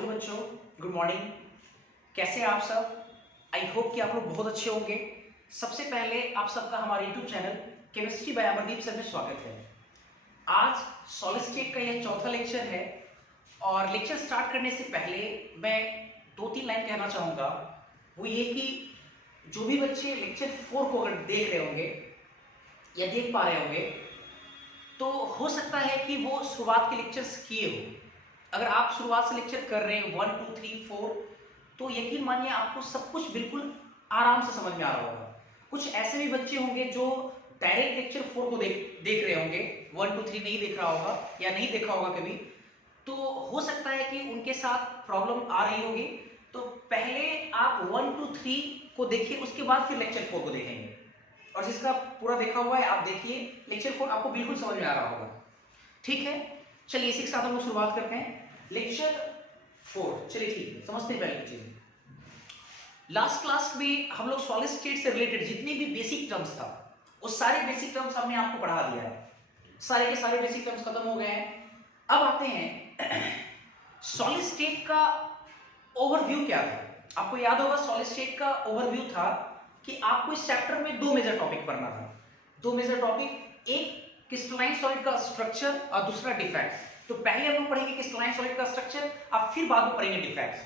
Hello बच्चों, good morning. कैसे हैं आप सब? आई होप कि आप लोग बहुत अच्छे होंगे। सबसे पहले आप सबका हमारे YouTube channel chemistry bye Amardeep sir में स्वागत है। आज सॉलिड स्टेट का यह चौथा लेक्चर है और लेक्चर स्टार्ट करने से पहले मैं 2-3 लाइन कहना चाहूँगा। वो ये कि जो भी बच्चे लेक्चर 4 को अगर देख रहे होंगे या देख पा रहे होंगे तो हो सकता है कि वो शुरुआत के लेक्चर्स किए हो। अगर आप शुरुआत से लेक्चर कर रहे हैं 1, 2, 3, 4 तो यकीन मानिए आपको सब कुछ बिल्कुल आराम से समझ में आ रहा होगा। कुछ ऐसे भी बच्चे होंगे जो डायरेक्ट लेक्चर 4 को देख रहे होंगे, 1, 2, 3 नहीं देख रहा होगा या नहीं देखा होगा कभी, तो हो सकता है कि उनके साथ प्रॉब्लम आ रही होगी। तो पहले आप 1, 2, 3 को देखिए, उसके बाद फिर लेक्चर 4 को देखेंगे। और जिसका पूरा देखा हुआ है आप देखिए, लेक्चर 4 आपको बिल्कुल समझ में आ रहा होगा। ठीक है, चलिए इसी के साथ हम लोग शुरुआत करते हैं लेक्चर 4। चलिए ठीक है, समझते हैं पहले चीज। लास्ट क्लास में हम लोग सॉलिड स्टेट से रिलेटेड जितने भी बेसिक टर्म्स था वो सारे बेसिक टर्म्स हमने आपको पढ़ा दिया है। सारे के सारे बेसिक टर्म्स खत्म हो गए हैं। अब आते हैं सॉलिड स्टेट का ओवरव्यू क्या था। आपको याद होगा सॉलिड स्टेट का ओवरव्यू था कि आपको इस चैप्टर में 2 मेजर टॉपिक पढ़ना था। 2 मेजर टॉपिक, एक क्रिस्टलाइन सॉलिड का स्ट्रक्चर और दूसरा डिफेक्ट्स। तो पहले हम लोग पढ़ेंगे क्रिस्टलाइन सॉलिड का स्ट्रक्चर, अब फिर बाद में पढ़ेंगे डिफेक्ट्स।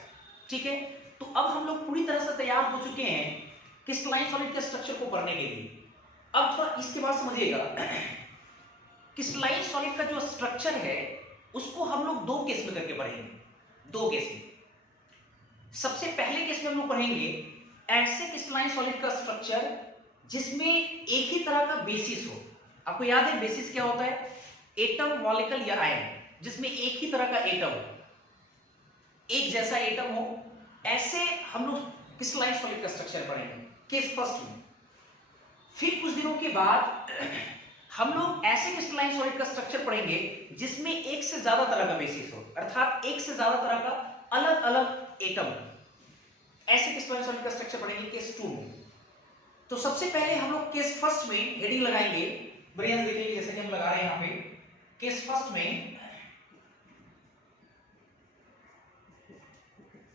ठीक है, तो अब हम लोग पूरी तरह से तैयार हो चुके हैं क्रिस्टलाइन सॉलिड के स्ट्रक्चर को पढ़ने के लिए। अब थोड़ा इसके बाद समझिएगा, क्रिस्टलाइन सॉलिड का जो स्ट्रक्चर है उसको हम लोग 2 केस में करके पढ़ेंगे। 2 केस में। सबसे पहले केस में हम लोग पढ़ेंगे ऐसे क्रिस्टलाइन सॉलिड का स्ट्रक्चर जिसमें एक ही तरह का बेसिस हो। आपको याद है बेसिस क्या होता है? एटम, मॉलिक्यूल या आयन, जिसमें एक ही तरह का एटम हो, एक जैसा एटम हो। ऐसे हम लोग क्रिस्टलाइन सॉलिड का स्ट्रक्चर पढ़ेंगे केस फर्स्ट में। फिर कुछ दिनों के बाद हम लोग ऐसे क्रिस्टलाइन सॉलिड का स्ट्रक्चर पढ़ेंगे जिसमें एक से ज्यादा तरह का बेसिस हो, अर्थात एक से ज्यादा तरह का अलग अलग एटम। ऐसे क्रिस्टलाइन सॉलिड का स्ट्रक्चर पढ़ेंगे केस 2 में। तो सबसे पहले हम लोग केस फर्स्ट में हेडिंग लगाएंगे, बढ़िया से देखिए जैसे कि हम लगा रहे हैं यहां पे। केस फर्स्ट में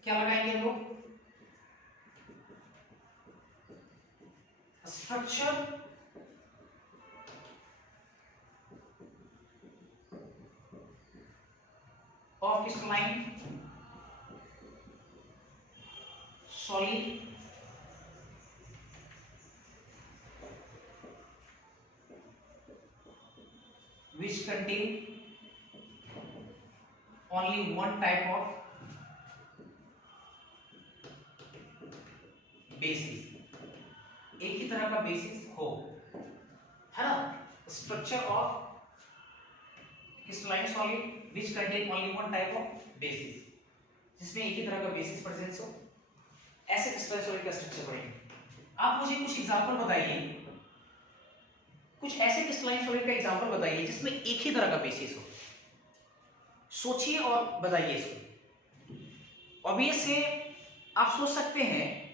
क्या लगाएंगे हम लोग? Structure of crystalline solid which contain only one type of basis, एक ही तरह का बेसिस हो, है ना। Structure of crystalline solid which contain only one type of basis, जिसमें एक ही तरह का बेसिस प्रेजेंस हो, ऐसे क्रिस्टलाइन सॉलिड का स्ट्रक्चर पढ़ेंगे। आप मुझे कुछ एग्जांपल बताइए, कुछ ऐसे क्रिस्टलाइन सॉलिड का एग्जांपल बताइए जिसमें एक ही तरह का बेसिस हो। सोचिए और बताइए इसको। ऑब्वियस से आप सोच सकते हैं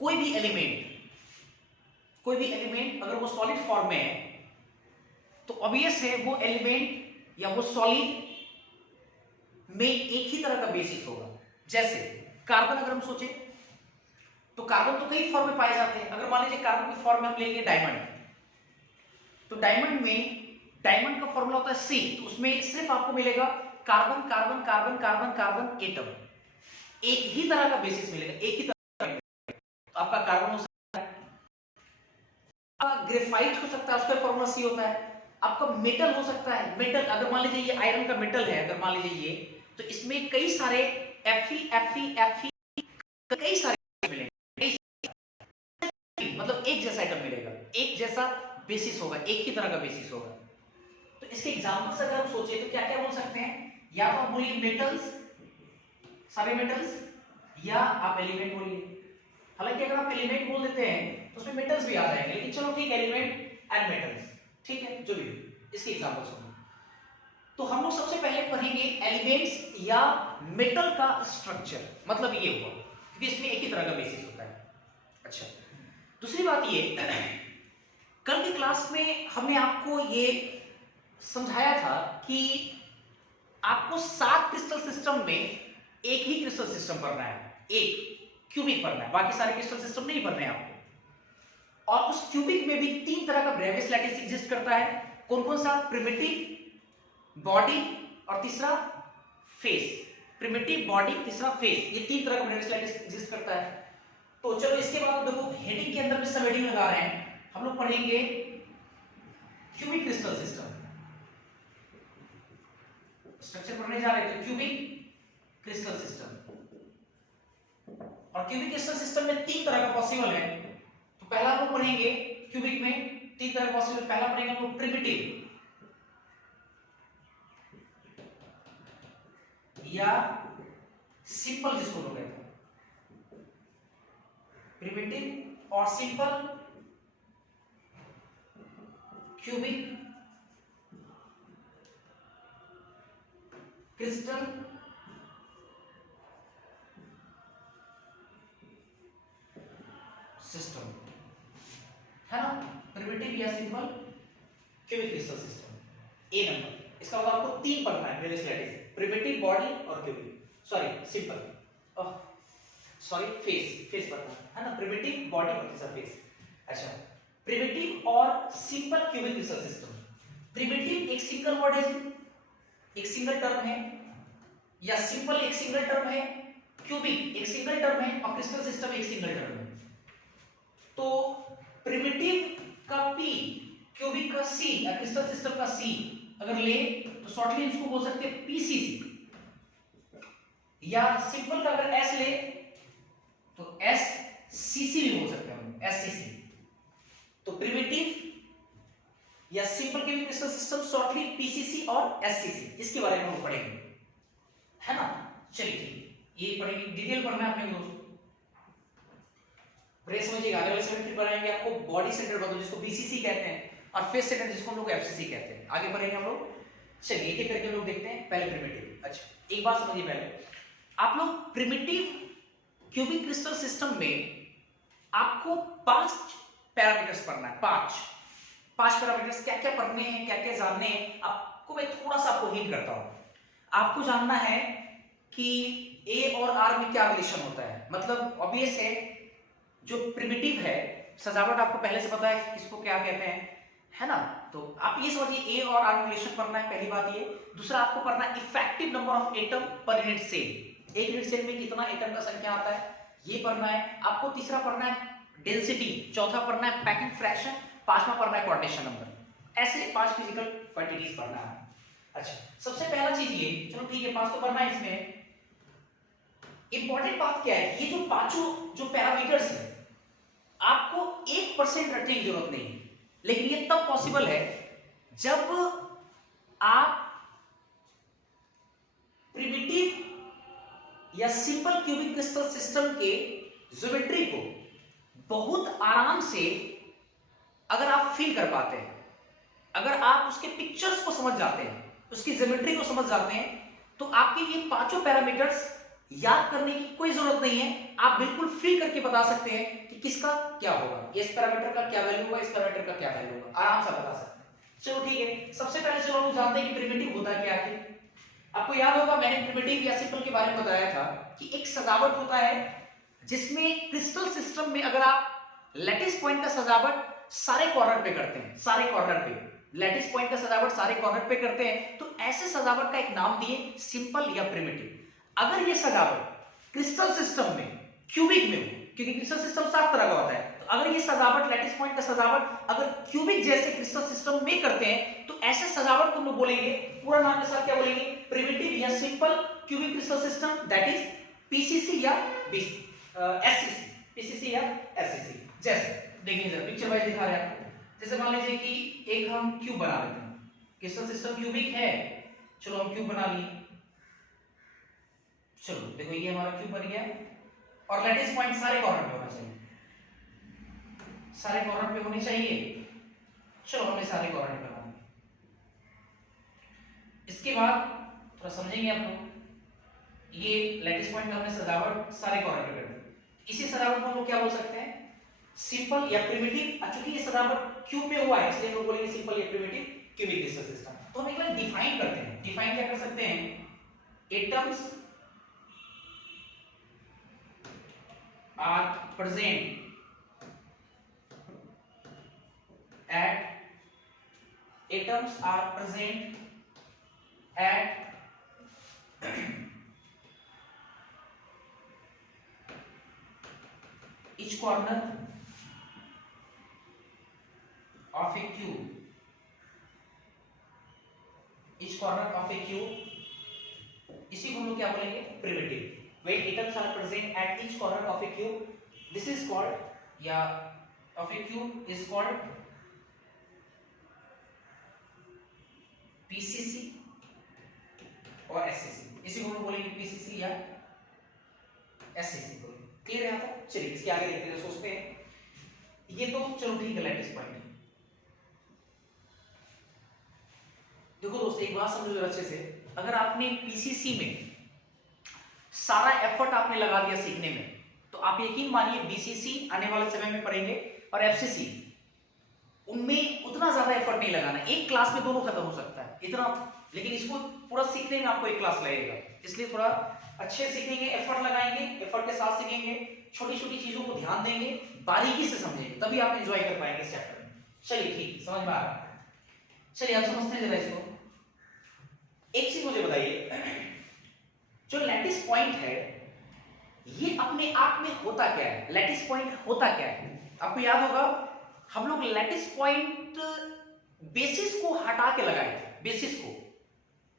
कोई भी एलिमेंट अगर वो सॉलिड फॉर्म में है तो ऑब्वियस है वो एलिमेंट या वो सॉलिड में एक ही तरह का बेसिस होगा। जैसे कार्बन अगर हम सोचे तो कार्बन तो कई फॉर्म में पाए जाते हैं। अगर मान लीजिए कार्बन की फॉर्म में हम लेंगे डायमंड, तो डायमंड का फॉर्मूला होता है C, तो उसमें सिर्फ आपको मिलेगा carbon carbon carbon carbon carbon atom, एक ही तरह का बेसिस मिलेगा, एक ही तरह का मिलेगा। तो आपका कार्बन हो सकता है, आपका ग्रेफाइट हो सकता है, उसका फॉर्मूला C होता है। आपका मेटल हो सकता है, मेटल अगर मान लीजिए ये आयरन का मेटल है, अगर मान लीजिए ये, तो इसमें कई सारे Fe कई सारे मिलेंगे, मतलब एक जैसा आइटम मिलेगा, एक जैसा बेसिस होगा, एक ही तरह का बेसिस होगा। तो इसके एग्जांपल्स अगर हम सोचे तो क्या क्या बोल सकते हैं? या तो आप बोलिए मेटल्स, सारे मेटल्स, या आप एलिमेंट बोलिए। हालांकि अगर आप एलिमेंट बोल देते हैं तो उसमें मेटल्स भी आ जाएंगे, लेकिन चलो ठीक है, एलिमेंट एंड मेटल्स, ठीक है, जो भी इसके एग्जांपल्स होंगे। तो हम लोग सबसे पहले पढ़ेंगे एलिमेंट्स या मेटल का स्ट्रक्चर, मतलब ये हुआ क्योंकि इसमें एक ही तरह का बेसिस होता है। अच्छा, दूसरी बात ये, कल की क्लास में हमने आपको ये समझाया था कि आपको 7 क्रिस्टल सिस्टम में एक ही क्रिस्टल सिस्टम पढ़ना है, एक क्यूबिक पढ़ना है, बाकी सारे क्रिस्टल सिस्टम नहीं पढ़ने हैं आपको। और उस क्यूबिक में भी 3 तरह का ब्रेवियस लैटिस एग्जिस्ट करता है। कौन कौन सा? प्रिमिटिव, बॉडी और तीसरा फेस। प्रिमिटिव, बॉडी, तीसरा फेस, ये 3 तरह का ब्रेवियस लैटिस एग्जिस्ट करता है। तो चलो इसके बाद देखो हेडिंग के अंदर भी सब हेडिंग लगा रहे हैं। हम लोग पढ़ेंगे क्यूबिक क्रिस्टल सिस्टम, स्ट्रक्चर पढ़ने जा रहे थे क्यूबिक क्रिस्टल सिस्टम। और क्यूबिक क्रिस्टल सिस्टम में 3 तरह का पॉसिबल है। तो पहला हम लोग पढ़ेंगे क्यूबिक में 3 तरह का पॉसिबल। पहला पढ़ेंगे हम लोग प्रिमिटिव या सिंपल, जिसको लोग कहते हैं प्रिमिटिव और सिंपल क्यूबिक क्रिस्टल सिस्टम, है ना। प्रिमिटिव या सिंपल क्यूबिक क्रिस्टल सिस्टम, ए नंबर। इसका मतलब आपको 3 पढ़ना है ब्रेवियस लैटिस, प्रिमिटिव, बॉडी और cubic, sorry simple, sorry face पढ़ना है ना, प्रिमिटिव, बॉडी और तीसरा फेस। अच्छा, प्रिमिटिव और simple cubic crystal system. Primitive एक सिंगल वर्ड है, एक सिंगल टर्म है, या सिंपल एक सिंगल टर्म है, क्यूबिक एक सिंगल टर्म है और क्रिस्टल सिस्टम एक सिंगल टर्म है। तो प्रिमिटिव का P, क्यूबिक का C या क्रिस्टल सिस्टम का C अगर ले तो शॉर्टली इसको बोल सकते हैं PCC, या सिंपल का अगर S ले तो SCC भी बोल सकते हैं हम, SCC। तो प्रिमिटिव या simple cubic crystal system shortly PCC और SCC, इसके बारे में हम पढ़ेंगे, है ना। चलिए ठीक, ये पढ़ेंगे, डिटेल पढ़ना है अपने दोस्तों। ब्रेक समझिएगा। अगले सेमेस्टर फिर पढ़ाएंगे आपको बॉडी सेंटर बदल, जिसको BCC कहते हैं, और फेस सेंटर जिसको हम लोग FCC कहते हैं। आगे बढ़ेंगे हम लोग। चलिए एक एक करके हम लोग देखते हैं। पहले प्रिमिटिव। अच्छा, एक बात समझिए, पहले आप लोग प्रिमिटिव क्यूबिक क्रिस्टल सिस्टम में आपको 5 पैरामीटर्स पढ़ना है। 5 पैरामीटर्स क्या क्या पढ़ने हैं, क्या क्या जानने हैं, आपको मैं थोड़ा सा आपको हिंट करता हूं। आपको जानना है कि A और R में क्या रिलेशन होता है। मतलब ऑब्वियस है, जो प्रिमिटिव है, सजावट आपको पहले से पता है इसको क्या कहते हैं, है ना। तो आप ये समझिए A और R में रिलेशन पढ़ना है, पहली बात ये। दूसरा आपको पढ़ना है effective number of atom per unit cell, एक यूनिट सेल में कितना एटम का संख्या आता है, ये पढ़ना है आपको। तीसरा पढ़ना है डेंसिटी, चौथा पढ़ना है पैकिंग फ्रैक्शन, पांचवा पढ़ना है क्वांटेशन नंबर। ऐसे 5 फिजिकल क्वांटिटीज पढ़ना है। अच्छा, सबसे पहला चीज ये, चलो ठीक है 5 तो पढ़ना है। इसमें इंपॉर्टेंट बात क्या है, ये जो पांचों जो पैरामीटर्स है आपको 1% रटने की जरूरत नहीं है, लेकिन ये तब पॉसिबल है जब आप प्रिमिटिव या सिंपल क्यूबिक क्रिस्टल सिस्टम के ज्योमेट्री को बहुत आराम से अगर आप फील कर पाते हैं, अगर आप उसके पिक्चर्स को समझ जाते हैं, उसकी ज्योमेट्री को समझ जाते हैं, तो आपके ये पांचों पैरामीटर्स याद करने की कोई जरूरत नहीं है। आप बिल्कुल फील करके बता सकते हैं कि किसका क्या होगा, इस पैरामीटर का क्या वैल्यू होगा, इस पैरामीटर का क्या वैल्यू होगा, आराम से बता सकते हैं। चलो ठीक है, सबसे पहले चलो हम जानते हैं कि प्रिमिटिव होता क्या है। आपको याद होगा मैंने प्रिमिटिव या सिंपल के बारे में बताया था कि एक सजावट होता है जिसमें क्रिस्टल सिस्टम में अगर आप लैटिस पॉइंट का सजावट सारे कॉर्नर पे करते हैं, सारे कॉर्नर पे लैटिस पॉइंट का सजावट सारे कॉर्नर पे करते हैं, तो ऐसे सजावट का एक नाम दिए सिंपल या प्रिमिटिव। अगर ये सजावट क्रिस्टल सिस्टम में क्यूबिक में हो, क्योंकि क्रिस्टल सिस्टम 7 तरह का होता है, तो अगर ये सजावट लैटिस पॉइंट का सजावट अगर क्यूबिक जैसे क्रिस्टल सिस्टम में करते हैं, तो ऐसे सजावट को हम लोग बोलेंगे, पूरा नाम के साथ क्या बोलेंगे, प्रिमिटिव या simple cubic crystal system, that is PCC या SCC, PCC या SCC। जैसे देखिए जरा पिक्चर वाइज दिखा रहे हैं आपको। जैसे मान लीजिए कि एक हम क्यूब बना लेते हैं, क्रिस्टल सिस्टम क्यूबिक है, चलो हम क्यूब बना लिए। चलो देखो ये हमारा क्यूब बन गया, और लैटिस पॉइंट सारे कॉर्नर पे होना चाहिए, सारे कॉर्नर पे होने चाहिए। चलो हमने सारे कॉर्नर पे बना दिए। इसके बाद थोड़ा समझेंगे आप लोग, ये लैटिस पॉइंट में हमने सजावट सारे कॉर्नर पे कर दी। इसी सजावट को हम लोग क्या बोल सकते हैं, सिंपल या प्रिमिटिव। चूंकि ये सजावट क्यूब में हुआ है इसलिए हम लोग बोलेंगे सिंपल या प्रिमिटिव क्यूबिक क्रिस्टल सिस्टम। तो हम एक लोग डिफाइन करते हैं, डिफाइन क्या कर सकते हैं, atoms are present at atoms are present at each corner of a cube, each corner of a cube, इसी को हम लोग क्या बोलेंगे, primitive. When atoms are present at each corner of a cube, this is called, या of a cube is called PCC और SCC. इसी को हम बोलेंगे पीसीसी या एससीसी. क्लियर है यहाँ तक? चलिए इसके आगे देखते हैं, सोचते हैं. ये तो चलो ठीक है, लैटिस पॉइंट. देखो दोस्त, एक बात समझो अच्छे से. अगर आपने पीसीसी में सारा एफर्ट आपने लगा दिया सीखने में, तो आप यकीन मानिए बीसीसी आने वाले समय में पढ़ेंगे और एफसीसी, उनमें उतना ज्यादा एफर्ट नहीं लगाना. एक क्लास में दोनों खत्म हो सकता है इतना, लेकिन इसको पूरा सीखने में आपको एक क्लास लगेगा. इसलिए थोड़ा अच्छे सीखेंगे, एफर्ट लगाएंगे, एफर्ट के साथ सीखेंगे, छोटी छोटी चीजों को ध्यान देंगे, बारीकी से समझेंगे, तभी आप एंजॉय कर पाएंगे इस चैप्टर में. चलिए ठीक, समझ में आ रहा है? चलिए आप समझते हैं जरा इसको. एक चीज मुझे बताइए, जो लैटिस पॉइंट है ये अपने आप में होता क्या है? लैटिस पॉइंट होता क्या है? आपको याद होगा हम लोग लैटिस पॉइंट बेसिस को हटा के लगाए थे. बेसिस को,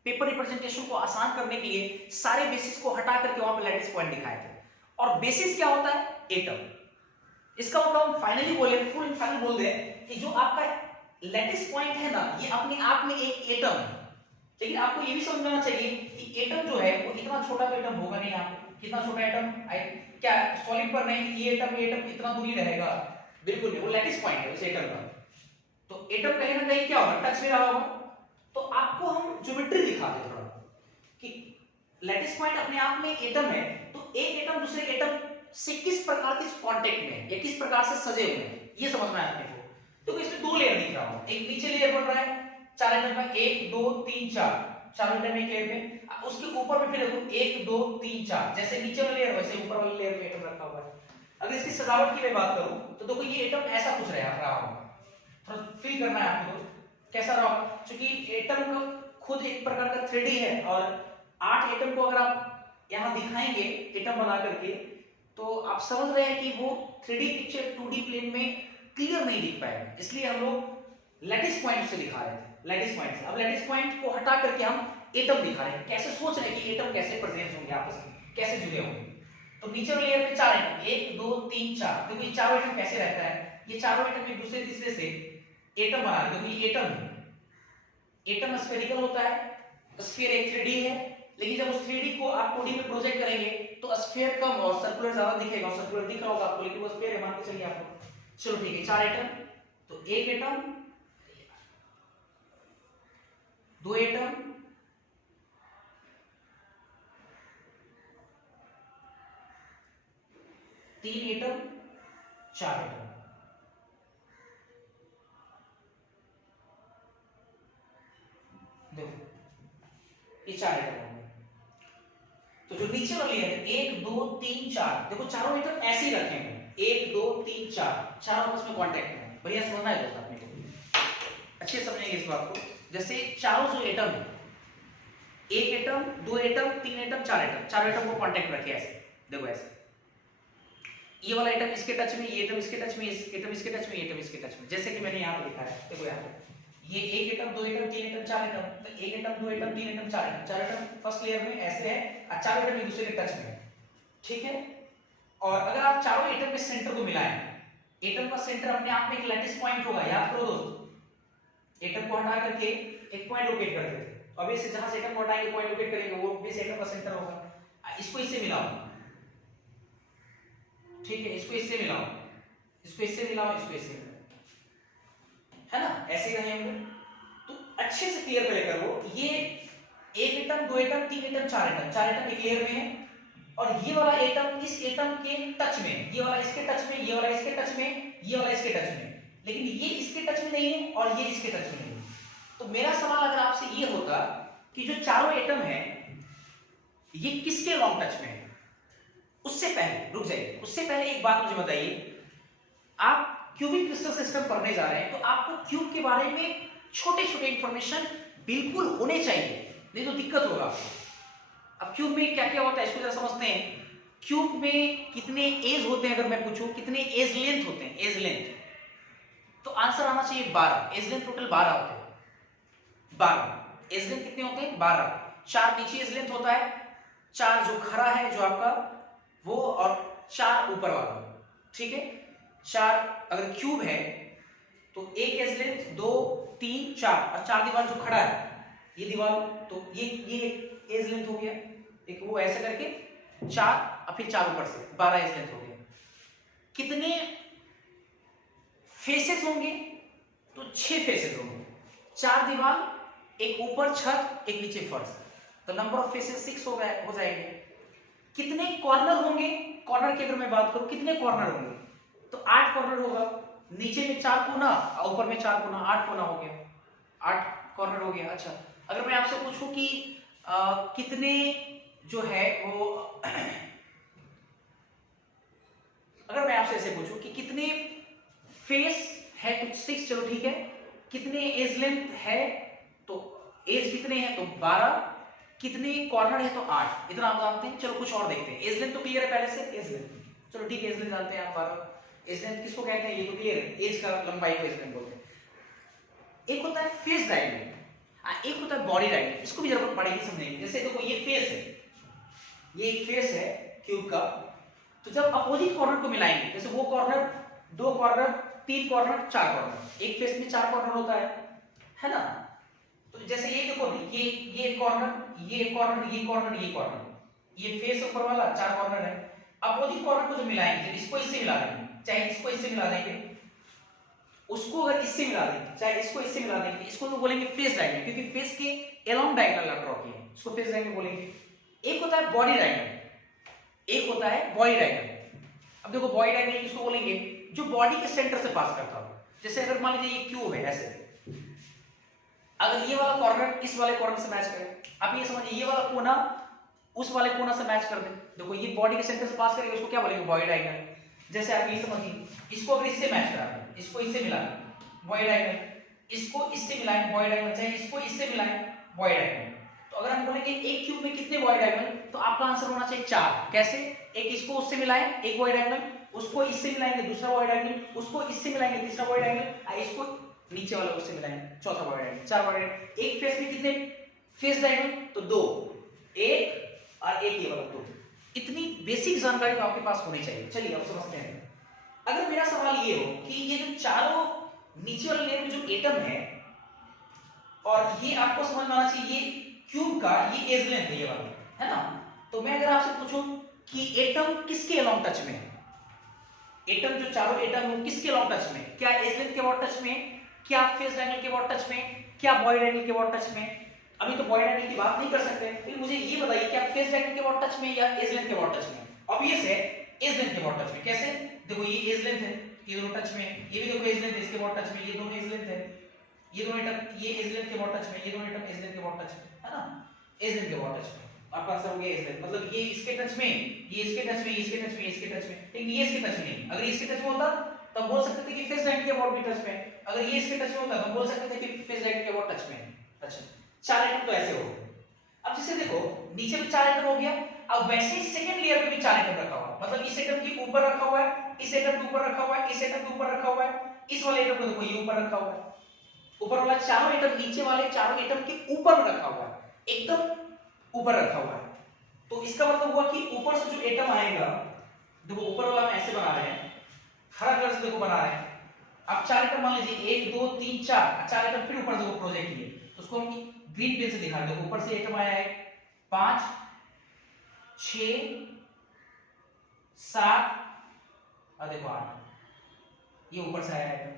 पेपर रिप्रेजेंटेशन को आसान करने के लिए सारे बेसिस को हटा करके वहां पे लैटिस पॉइंट दिखाए थे. और बेसिस क्या होता है? एटम. इसका मतलब हम फाइनली बोले, फुल फाइनल बोल दे कि जो आपका लैटिस पॉइंट है ना, ये अपने आप में एक एटम है. लेकिन आपको ये भी समझना चाहिए कि एटम जो है वो इतना छोटा तो एटम होगा नहीं. यहाँ कितना छोटा एटम, क्या सॉलिड पर नहीं, ये एटम इतना दूरी रहेगा? बिल्कुल नहीं, वो लैटिस पॉइंट है उस एटम का. तो एटम कहीं ना कहीं क्या होगा, टच में रहा होगा. तो आपको हम ज्योमेट्री दिखाते हैं थोड़ा कि लैटिस पॉइंट अपने आप में एटम है, तो एक एटम दूसरे एटम से किस प्रकार के कांटेक्ट में है या किस प्रकार से सजे हुए हैं, ये समझना है अपने को. तो इसमें दो लेयर दिख रहा होगा. एक नीचे लेयर बन रहा है 4 एटम का, 1 2 3 4, चारों एटम एक लेयर में. उसके ऊपर में फिर देखो 1 2 3 4, जैसे नीचे वाली लेयर वैसे ऊपर वाली लेयर में एटम रखा हुआ है. अगर इसकी सजावट की मैं बात करूं तो देखो ये एटम ऐसा कुछ रहा होगा. थोड़ा फील करना है आपको कैसा रहा होगा, क्योंकि एटम का खुद एक प्रकार का 3D है, और 8 एटम को अगर आप यहां दिखाएंगे एटम बना करके, तो आप समझ रहे हैं कि वो 3D पिक्चर 2D प्लेन में क्लियर नहीं दिख पाएगा. इसलिए हम लोग लैटिस पॉइंट से दिखा रहे थे, लैटिस पॉइंट से. अब लैटिस पॉइंट को हटा करके हम एटम दिखा रहे हैं. कैसे सोच रहे हैं कि एटम कैसे प्रेजेंट होंगे आपस में, कैसे जुड़े होंगे. तो नीचे वाली लेयर पे 4 एटम, 1 2 3 4. देखो ये चारों एटम कैसे रहता है, ये चारों एटम एक दूसरे तीसरे से एटम बना रहे हैं. देखो ये एटम है, एटम स्फेरिकल होता है, स्फीयर एक 3D है, लेकिन जब उस 3D को आप 2D में प्रोजेक्ट करेंगे तो स्फीयर कम और सर्कुलर ज्यादा दिखेगा. और सर्कुलर दिख रहा होगा आपको, लेकिन वो स्फीयर है मान के चलिए आपको. चलो ठीक है, 4 एटम, तो एक एटम, 2 एटम, 3 एटम, 4 एटम. देखो ये 4 एटम हो गए. तो जो नीचे वाली है 1 2 3 4, देखो चारों एटम ऐसे ही रखेंगे, 1 2 3 4, चारों आपस में कांटेक्ट में. बढ़िया समझना है दोस्तों अपने को, अच्छे समझेंगे इस बात को. जैसे चारों जो एटम है, 1 एटम 2 एटम 3 एटम 4 एटम, चारों एटम को कांटेक्ट रखे ऐसे. देखो ऐसे, ये वाला एटम इसके टच में, ये एटम इसके टच में, ये एटम इसके टच में, ये एटम इसके टच में, जैसे कि मैंने यहाँ पे लिखा है. देखो यहाँ पे ये 1 एटम 2 एटम 3 एटम 4 एटम, तो 1 atom 2 atom 3 atom 4 atom, 4 atom first layer में ऐसे है, और 4 एटम एक दूसरे के टच में है. ठीक है. और अगर आप चारों एटम के सेंटर को मिलाएं, एटम का सेंटर अपने आप में एक लैटिस पॉइंट होगा. याद करो दोस्त, एटम को हटा करके एक पॉइंट लोकेट करते थे. अब इसे जहां से एटम को हटाएंगे पॉइंट लोकेट करेंगे, वो बेस एटम का सेंटर होगा. इसको इससे मिलाओ, ठीक है, इसको इससे मिलाओ, इसको इससे मिलाओ, इसको इससे मिलाओ, है ना, ऐसे ही रहेंगे. तो अच्छे से क्लियर करेगा वो, ये 1 atom 2 atom 3 atom 4 atom, 4 atom एक लेयर में है, और ये वाला एटम इस एटम के टच में, ये वाला इसके टच में, ये वाला इसके टच में, ये वाला इसके टच में, लेकिन ये इसके टच में नहीं है और ये इसके टच में नहीं है. तो मेरा सवाल अगर आपसे ये होता कि जो चारों एटम है ये किसके लॉन्ग टच में है। उससे पहले रुक जाइए, उससे पहले एक बात मुझे बताइए, आप क्यूबिक क्रिस्टल सिस्टम पढ़ने जा रहे हैं तो आपको क्यूब के बारे में छोटे छोटे इंफॉर्मेशन बिल्कुल होने चाहिए, नहीं तो दिक्कत होगा आपको। अब क्यूब में क्या क्या होता है इसको जरा समझते हैं। क्यूब में कितने एज होते हैं, अगर मैं पूछूं कितने एज लेंथ होते हैं, एज लेंथ, तो आंसर आना चाहिए 12। एज लेंथ टोटल 12 होते हैं। 12 एज लेंथ कितने होते हैं, 12। 4 नीचे एज लेंथ होता है, 4 जो खड़ा है जो आपका वो, और 4 ऊपर वाला, ठीक है। 4 अगर क्यूब है तो एक एज लेंथ, 2 3 4, और 4 दीवार जो खड़ा है ये दीवार, तो ये एज लेंथ हो गया एक, वो ऐसे करके 4 और फिर 4 ऊपर से 12 एज लेंथ हो गया। कितने फेसेस होंगे, तो 6 फेसेस होंगे। 4 दीवार, एक ऊपर छत, एक नीचे फर्श, तो नंबर ऑफ फेसेस 6 हो जाएंगे। कितने कॉर्नर होंगे, कॉर्नर की अगर मैं बात करूं कितने कॉर्नर होंगे, तो 8 कॉर्नर होगा। नीचे में 4 कोना और ऊपर में 4 कोना, 8 कोना हो गया, 8 कॉर्नर हो गया। अच्छा, अगर मैं आपसे पूछूं कि कितने जो है वो अगर मैं आपसे ऐसे पूछूं कि कितने फेस है, कुछ 6, चलो ठीक है। कितने एज लेंथ है, तो एज कितने हैं, तो 12। कितने कॉर्नर है, तो 8। इतना आप जानते हैं। चलो कुछ और देखते हैं। एज लेंथ तो क्लियर है पहले से, एज लेंथ चलो ठीक है, एज लेंथ जानते हैं आप 12। एज लेंथ किसको कहते हैं, ये तो क्लियर है, एज का लंबाई को एज लेंथ बोलते हैं। एक होता है फेस डायमीटर, एक होता है बॉडी डायमीटर। इसको भी जरूरत पड़ेगी समझेंगे। जैसे देखो ये फेस है, ये एक फेस है क्यूब का, तो जब अपोजिट कॉर्नर को मिलाएंगे, जैसे वो कॉर्नर, 2 कॉर्नर, 3 कॉर्नर, 4 कॉर्नर, एक फेस में 4 कॉर्नर होता है ना। तो जैसे ये देखो, ये कॉर्नर, ये कॉर्नर, ये कॉर्नर, ये कॉर्नर, ये फेस ऊपर वाला 4 कॉर्नर है। अपोजिट कॉर्नर को जो मिलाएंगे, इसको इससे मिला देंगे, चाहे इसको इससे मिला देंगे, उसको अगर इससे मिला देंगे, चाहे इसको इससे मिला देंगे, इसको तो बोलेंगे फेस डायगोनल, क्योंकि फेस के अलोंग डायगोनल ड्रॉ किए हैं, इसको फेस डायगोनल बोलेंगे। एक होता है बॉडी डायगोनल, एक होता है बॉडी डायगोनल। अब देखो बॉडी डायगोनल किसको बोलेंगे, जो बॉडी के सेंटर से पास करता हो। जैसे अगर मान लीजिए ये क्यूब है ऐसे, अगर ये वाला कॉर्नर इस वाले कॉर्नर से मैच करे, आप ये समझिए ये वाला कोना उस वाले कोना से मैच कर दे, देखो ये बॉडी के सेंटर से पास करेगा, उसको क्या बोलेंगे, बॉडी डायगोनल। जैसे आप ये समझिए, इसको अगर इससे मैच करा दें, इसको इससे मिला दें, बॉडी डायगोनल, इसको इससे मिलाएं, बॉडी डायगोनल, चाहे इसको इससे मिलाएं, बॉडी डायगोनल। तो अगर हम बोलेंगे एक क्यूब में कितने बॉडी डायगोनल, तो आपका आंसर होना चाहिए 4। कैसे, एक इसको उससे मिलाएं, एक बॉडी डायगोनल, उसको इससे मिलाएंगे, दूसरा बॉडी डायगोनल, उसको इससे मिलाएंगे, तीसरा बॉडी डायगोनल, इसको नीचे वाला उससे मिलाएंगे, चौथा बॉडी डायगोनल, 4 बॉडी डायगोनल। एक फेस में कितने फेस डायगोनल, तो 2, एक और एक ये वाला 2। इतनी बेसिक जानकारी तो आपके पास होनी चाहिए। चलिए अब समझते हैं। अगर मेरा सवाल ये हो कि ये जो चारों नीचे वाले लेयर में जो एटम है, और ये आपको समझ में आना चाहिए, ये क्यूब का ये एज लेंथ है, ये वाला है ना। तो मैं अगर आपसे पूछूं कि एटम किसके अलोंग टच में है, एटम जो चारों एटम है किसके अलोंग टच में, क्या एज लेंथ के अबाउट टच में, क्या फेस डायगोनल के अबाउट टच में, क्या बॉडी डायगोनल के अबाउट टच में। अभी तो बॉडी डायगोनल की बात नहीं कर सकते, फिर मुझे ये बताइए क्या फेस डायगोनल के अबाउट टच में या एज लेंथ के अबाउट टच में। ऑब्वियस है एज लेंथ के अबाउट टच में। कैसे, देखो ये एज लेंथ है, ये दोनों टच में, ये भी देखो एज लेंथ है, इसके अबाउट टच में, ये दोनों एज लेंथ है, ये दोनों एटम, ये एज लेंथ के अबाउट टच में, ये दोनों एटम एज लेंथ के अबाउट टच में, है ना, एज लेंथ के अबाउट टच में। आपका आंसर हो गया एज लेंथ, मतलब ये इसके टच में, ये इसके टच में, ये इसके टच में, ये इसके टच में, लेकिन ये इसके टच में नहीं। अगर इसके टच में होता तो हम बोल सकते थे कि फेस डायगोनल के अबाउट भी टच में, अगर ये इसके टच में होता तो हम बोल सकते थे कि फेस डायगोनल के अबाउट टच में। अच्छा, 4 एटम तो ऐसे हो गए। अब जैसे देखो नीचे में 4 एटम हो गया, अब वैसे ही सेकंड लेयर पे भी 4 एटम रखा हुआ है, मतलब इस एटम के ऊपर रखा हुआ है, इस एटम के ऊपर रखा हुआ है, इस एटम के ऊपर रखा हुआ है, इस वाले एटम को देखो ये ऊपर रखा हुआ है, ऊपर वाला चारों एटम नीचे वाले चारों एटम के ऊपर रखा हुआ है, एकदम ऊपर रखा हुआ है। तो इसका मतलब हुआ कि ऊपर से जो एटम आएगा, देखो ऊपर वाला हम ऐसे बना रहे हैं, हरा कलर से देखो बना रहे हैं। अब 4 एटम मान लीजिए 1 2 3 4, 4 एटम फिर ऊपर देखो प्रोजेक्ट किए, तो उसको हम ग्रीन पेन से दिखा रहे हैं। ऊपर से एटम आया है 5 6 7 और देखो 8, ये ऊपर से आया एटम,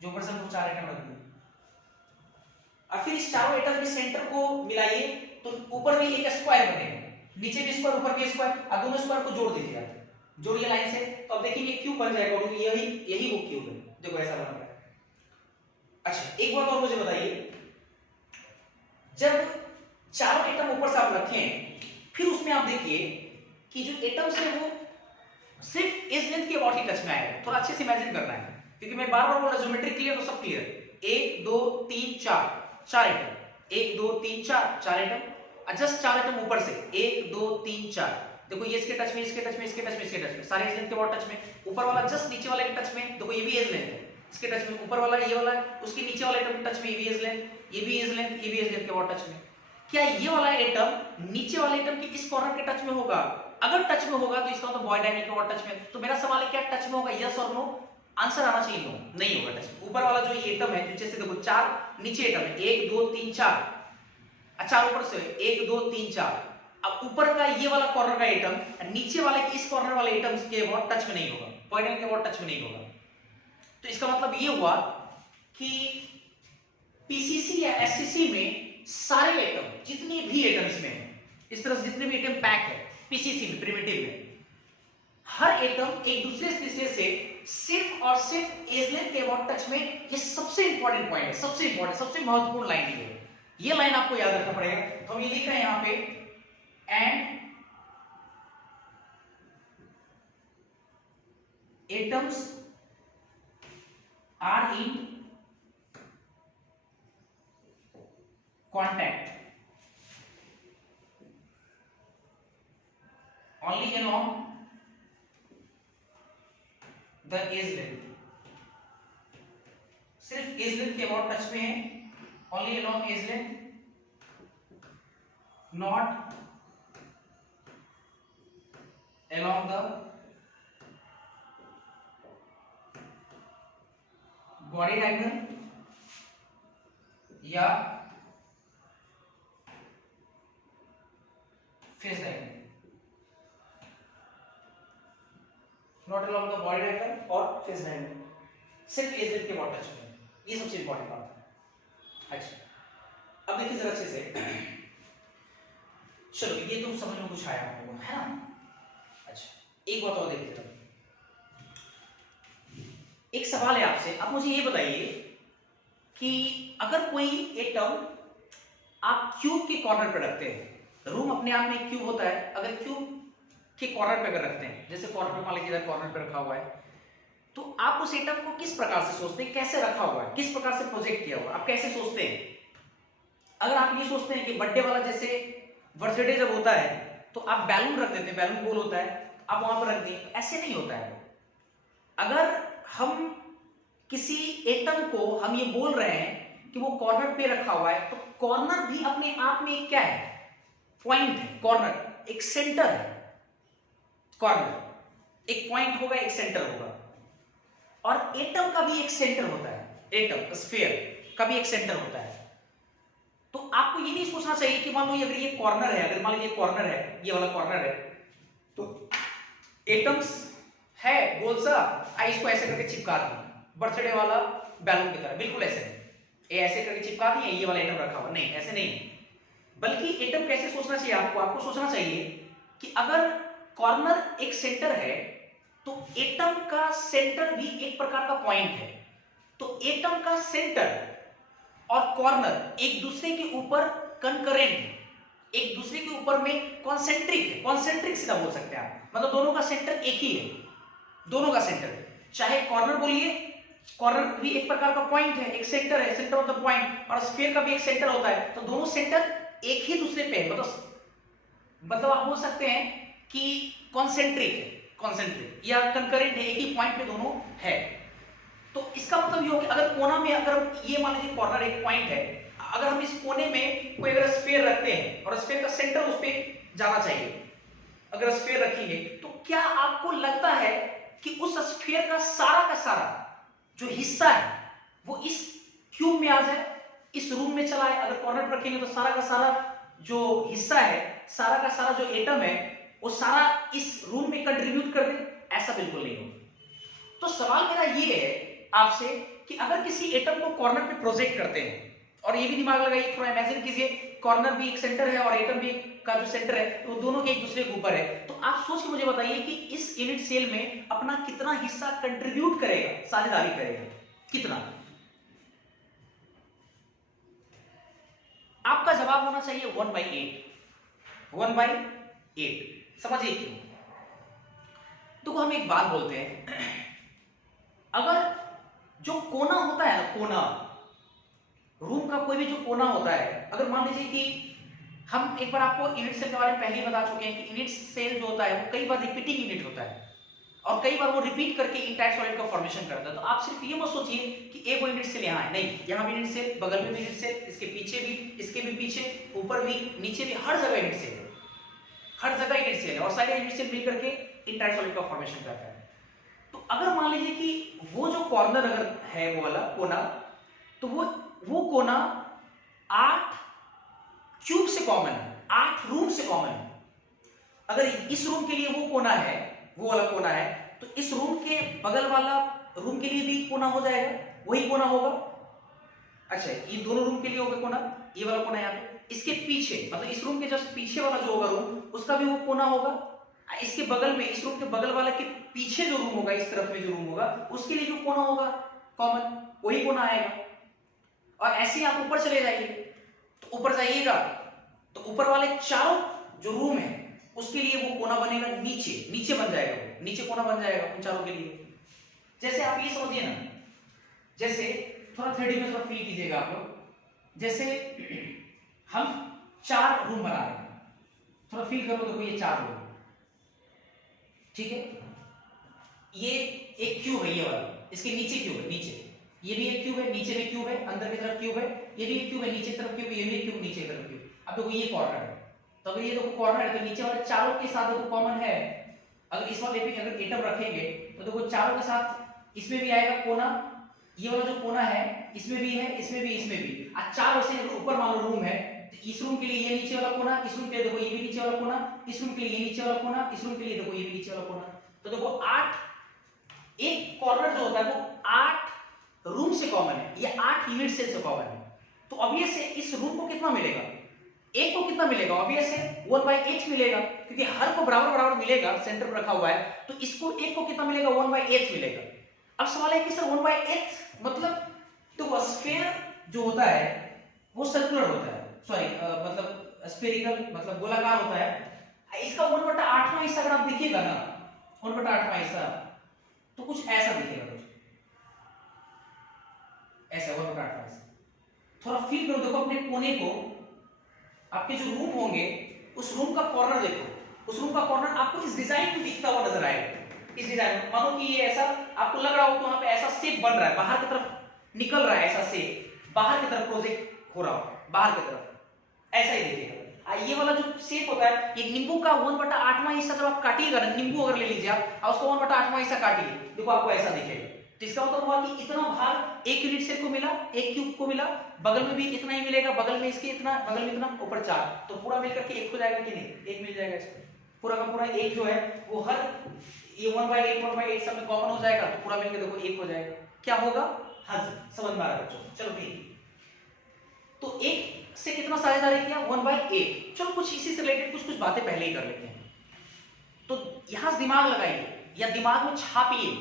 जो ऊपर से हमको 4 एटम रख दिए। अब फिर इस चारों एटम के सेंटर को मिलाइए, तो ऊपर में एक स्क्वायर बनेगा, नीचे भी स्क्वायर, ऊपर भी स्क्वायर, अब दोनों स्क्वायर को जोड़ दीजिए आप, जोड़िए लाइन से, तो अब देखिए क्यूब बन जाएगा, और यही वो क्यूब है, देखो ऐसा बन गया। अच्छा, एक बात और मुझे बताइए, जब चारों एटम ऊपर से आप रखे हैं, फिर उसमें आप देखिए कि जो एटम्स है वो सिर्फ इस लेंथ के अबाउट ही टच में आएगा। थोड़ा अच्छे से इमेजिन करना है, क्योंकि मैं बार बार बोल रहा हूं ज्योमेट्री क्लियर तो सब क्लियर। 1 2 3 4 चार एटम, 1 2 3 4 चार एटम, जस्ट चार एटम ऊपर से 1 2 3 4। देखो ये इसके टच में, इसके टच में, इसके टच में, इसके टच में, सारे इस लेंथ के अबाउट टच में। ऊपर वाला जस्ट नीचे वाले के टच में, देखो ये भी इस लेंथ है, इसके टच में। ऊपर वाला ये वाला उसके नीचे वाले एटम के टच में, ये भी इस लेंथ, ये भी इस लेंथ, ये भी इस लेंथ के अबाउट टच में। क्या ये वाला एटम नीचे वाले एटम के इस कॉर्नर के टच में होगा? अगर टच में होगा तो इसका मतलब बॉय डायमीटर के अबाउट टच में। तो मेरा सवाल है क्या टच में होगा, यस और नो? आंसर आना चाहिए नो, नहीं होगा टच में। ऊपर वाला जो ये एटम है, जैसे देखो चार नीचे एटम है, 1 2 3 4, अच्छा ऊपर से 1 2 3 4। अब ऊपर का ये वाला कॉर्नर का एटम नीचे वाले के इस कॉर्नर वाले एटम के अबाउट टच में नहीं होगा, बॉय डायमीटर के अबाउट टच में नहीं होगा। तो इसका मतलब ये हुआ कि पीसीसी या एससीसी में सारे एटम, जितने भी एटम इसमें है, इस तरह से जितने भी एटम पैक है पीसीसी में, प्रिमिटिव में, हर एटम एक दूसरे तीसरे से सिर्फ और सिर्फ एज लेंथ के अबाउट टच में। ये सबसे इंपॉर्टेंट पॉइंट है, सबसे इंपॉर्टेंट, सबसे महत्वपूर्ण लाइन है। ये लाइन आपको याद रखना पड़ेगा। तो हम ये लिख रहे हैं यहां पे, and atoms are in contact only along the edge length, सिर्फ एज लेंथ के अबाउट टच में है, only along edge length, not along the body diagonal या phase diagram, not along the body diagram और फेस डायग्राम, सिर्फ edge length के about touch में। ये सबसे इंपॉर्टेंट बात है। अच्छा अब देखिए जरा अच्छे से, चलो ये तो समझ में कुछ आया आपको, है ना? अच्छा एक बात और देखिए जरा, एक सवाल है आपसे। आप मुझे ये बताइए कि अगर कोई एटम आप क्यूब के कॉर्नर पर रखते हैं, रूम अपने आप में एक क्यूब होता है, अगर क्यूब के कॉर्नर पे अगर रखते हैं, जैसे कॉर्नर पे मान लीजिए इधर कॉर्नर पे रखा हुआ है, तो आप उस एटम को किस प्रकार से सोचते हैं, कैसे रखा हुआ है, किस प्रकार से प्रोजेक्ट किया हुआ है, आप कैसे सोचते हैं? अगर आप ये सोचते हैं कि बर्थडे वाला जैसे बर्थडे जब होता है तो आप बैलून रख देते हैं, बैलून गोल होता है, आप वहां पर रख दें, ऐसे नहीं होता है। अगर हम किसी एटम को हम ये बोल रहे हैं कि वो कॉर्नर पे रखा हुआ है, तो कॉर्नर भी अपने आप में क्या है, पॉइंट है। कॉर्नर एक सेंटर है, कॉर्नर एक पॉइंट होगा, एक सेंटर होगा। और एटम का भी एक सेंटर होता है, एटम स्फीयर का भी एक सेंटर होता है। तो आपको ये नहीं सोचना चाहिए कि मान लो अगर ये कॉर्नर है, अगर मान लीजिए कॉर्नर है, ये वाला कॉर्नर है, तो एटम्स है गोल सा, इसको ऐसे करके चिपका दिए बर्थडे वाला बैलून की तरह, बिल्कुल ऐसे ये ऐसे करके चिपका दिए, ये वाला एटम रखा हुआ, नहीं ऐसे नहीं। बल्कि एटम कैसे सोचना चाहिए आपको सोचना चाहिए कि अगर कॉर्नर एक सेंटर है तो एटम का सेंटर भी एक प्रकार का पॉइंट है। तो एटम का सेंटर और कॉर्नर एक दूसरे के ऊपर कंकरेंट है, एक दूसरे के ऊपर में कॉन्सेंट्रिक है, कॉन्सेंट्रिक सीधा बोल सकते हैं आप, मतलब दोनों का सेंटर एक ही है, दोनों का सेंटर, चाहे कॉर्नर बोलिए, कॉर्नर भी एक प्रकार का पॉइंट है, एक सेंटर है, सेंटर ऑफ द पॉइंट, और स्फीयर का भी एक सेंटर होता है, तो दोनों सेंटर एक ही दूसरे पे है, मतलब आप बोल सकते हैं कि कॉन्सेंट्रिक है, कॉन्सेंट्रिक या कंकरेंट है, एक ही पॉइंट पे दोनों है। तो इसका मतलब ये हो कि अगर कोना में, अगर ये मान लीजिए कॉर्नर एक पॉइंट है, अगर हम इस कोने में कोई अगर स्फीयर रखते हैं और स्फीयर का सेंटर उस पे जाना चाहिए, अगर स्फीयर रखेंगे, तो क्या आपको लगता है कि उस स्फीयर का सारा जो हिस्सा है वो इस क्यूब में आ जाए, इस रूम में चला है? अगर कॉर्नर पर रखेंगे तो सारा का सारा जो हिस्सा है, सारा का सारा जो एटम है, वो सारा इस रूम में कंट्रीब्यूट कर दे? ऐसा बिल्कुल नहीं होगा। तो सवाल मेरा ये है आपसे कि अगर किसी एटम को कॉर्नर पे प्रोजेक्ट करते हैं, और ये भी दिमाग लगाइए, थोड़ा इमेजिन कीजिए, कॉर्नर भी एक सेंटर है और एटम भी का जो सेंटर है, तो दोनों के एक दूसरे के ऊपर है, तो आप सोच के मुझे बताइए कि इस यूनिट सेल में अपना कितना हिस्सा कंट्रीब्यूट करेगा, साझेदारी करेगा, कितना? आपका जवाब होना चाहिए 1/8। 1/8 समझिए क्यों? तो हम एक बात बोलते हैं, अगर जो कोना होता है ना, कोना, रूम का कोई भी जो कोना होता है, अगर मान लीजिए कि हम एक बार आपको यूनिट सेल के बारे में पहले ही बता चुके हैं कि यूनिट सेल जो होता है वो कई बार रिपीटिंग यूनिट होता है और कई बार वो रिपीट करके इंटायर सॉलिड का फॉर्मेशन करता है। तो आप सिर्फ ये मत सोचिए कि एक वो यूनिट सेल यहाँ है, नहीं, यहाँ भी यूनिट सेल, बगल में भी यूनिट सेल, इसके पीछे भी, इसके भी पीछे, ऊपर भी, नीचे भी, हर जगह यूनिट सेल है, हर जगह यूनिट सेल है और सारे यूनिट सेल मिल करके इंटायर सॉलिड का फॉर्मेशन करता है। तो अगर मान लीजिए कि वो जो कॉर्नर अगर है वो वाला कोना, तो वो कोना 8 क्यूब से कॉमन है, 8 रूम से कॉमन है। अगर इस रूम के लिए वो कोना है, वो वाला कोना है, तो इस रूम के बगल वाला रूम के लिए भी कोना हो जाएगा, वही कोना होगा। अच्छा, ये दोनों रूम के लिए होगा कोना, ये वाला कोना यहाँ पे, इसके पीछे मतलब इस रूम के जस्ट पीछे वाला जो होगा रूम, उसका भी वो कोना होगा। इसके बगल में, इस रूम के बगल वाला के पीछे जो रूम होगा, इस तरफ में जो रूम होगा, उसके लिए जो कोना होगा कॉमन, वही कोना आएगा। और ऐसे ही आप ऊपर चले जाइए, तो ऊपर जाइएगा तो ऊपर वाले चारों जो रूम है उसके लिए वो कोना बनेगा, नीचे नीचे बन जाएगा, वो नीचे कोना बन जाएगा उन चारों के लिए। जैसे आप ये समझिए ना, जैसे थोड़ा 3D में थोड़ा फील कीजिएगा आप लोग, जैसे हम 4 रूम बना रहे हैं, थोड़ा फील करो, देखो ये 4 रूम, ठीक है, ये एक क्यूब है, ये वाला, इसके नीचे क्यूब है, नीचे ये भी एक क्यूब है, नीचे भी क्यूब है, अंदर की तरफ क्यूब है, ये भी एक क्यूब है, नीचे की तरफ क्यूब, ये भी एक क्यूब, नीचे की तरफ क्यूब। अब देखो ये कॉर्नर है, तो अगर ये देखो कॉर्नर है तो नीचे वाले चारों के साथ देखो कॉमन है। अगर इस वाले पे अगर एटम रखेंगे तो देखो चारों के साथ इसमें भी आएगा कोना, ये वाला जो कोना है इसमें भी है, इसमें भी, इसमें भी। आज 4 वैसे अगर ऊपर मान लो रूम है, तो इस रूम के लिए ये नीचे वाला कोना, इस रूम के लिए देखो ये भी नीचे वाला कोना, इस रूम के लिए ये नीचे वाला कोना, इस रूम के लिए देखो ये भी नीचे वाला कोना। तो देखो 8, एक कॉर्नर जो होता है वो 8 रूम से कॉमन है, ये 8 यूनिट सेल से कॉमन है। तो ऑब्वियस है इस रूम को कितना मिलेगा, एक को कितना मिलेगा, ऑब्वियस है 1/8 मिलेगा, क्योंकि हर को बराबर बराबर मिलेगा, सेंटर पर रखा हुआ है, तो इसको एक को कितना मिलेगा, 1/8 मिलेगा। अब सवाल है कि सर 1/8 मतलब, तो स्फीयर जो होता है वो सर्कुलर होता है, सॉरी मतलब स्फेरिकल मतलब गोलाकार होता है। इसका 1/8वां हिस्सा अगर आप देखिएगा ना, 1/8वां हिस्सा, तो कुछ ऐसा दिखेगा, कुछ ऐसा 1/8वां हिस्सा। थोड़ा फील करो, देखो अपने कोने को, आपके जो रूम होंगे उस रूम का कॉर्नर देखो, उस रूम का कॉर्नर आपको इस डिजाइन में दिखता हुआ नजर आएगा। इस डिजाइन में मानो कि ये ऐसा आपको लग रहा हो कि वहां पे ऐसा शेप बन रहा है, बाहर की तरफ निकल रहा है, ऐसा शेप बाहर की तरफ प्रोजेक्ट हो रहा हो, बाहर की तरफ ऐसा ही दिखेगा। ये वाला जो शेप होता है, ये नींबू का 1/8वां हिस्सा जब आप काटिएगा ना, नींबू अगर ले लीजिए आप और उसको 1/8वां हिस्सा काटिए, देखो आपको ऐसा दिखेगा। तो इसका मतलब हुआ कि इतना भाग एक यूनिट सेल को मिला, एक क्यूब को मिला, बगल में भी इतना ही मिलेगा, बगल में इसके इतना, बगल में इतना, ऊपर 4, तो पूरा मिलकर के 1 हो जाएगा कि नहीं, 1 मिल जाएगा इसको, पूरा का पूरा 1 जो है वो हर ये 1/8 सब में कॉमन हो जाएगा, तो पूरा मिलकर देखो 1 हो जाएगा। क्या होगा, हाँ समझ में आ रहा है बच्चों, चलो ठीक। तो 1 से कितना साझेदारी किया, 1/8। चलो कुछ इसी से रिलेटेड कुछ बातें पहले ही कर लेते हैं। तो यहां दिमाग लगाइए या दिमाग में छापिए,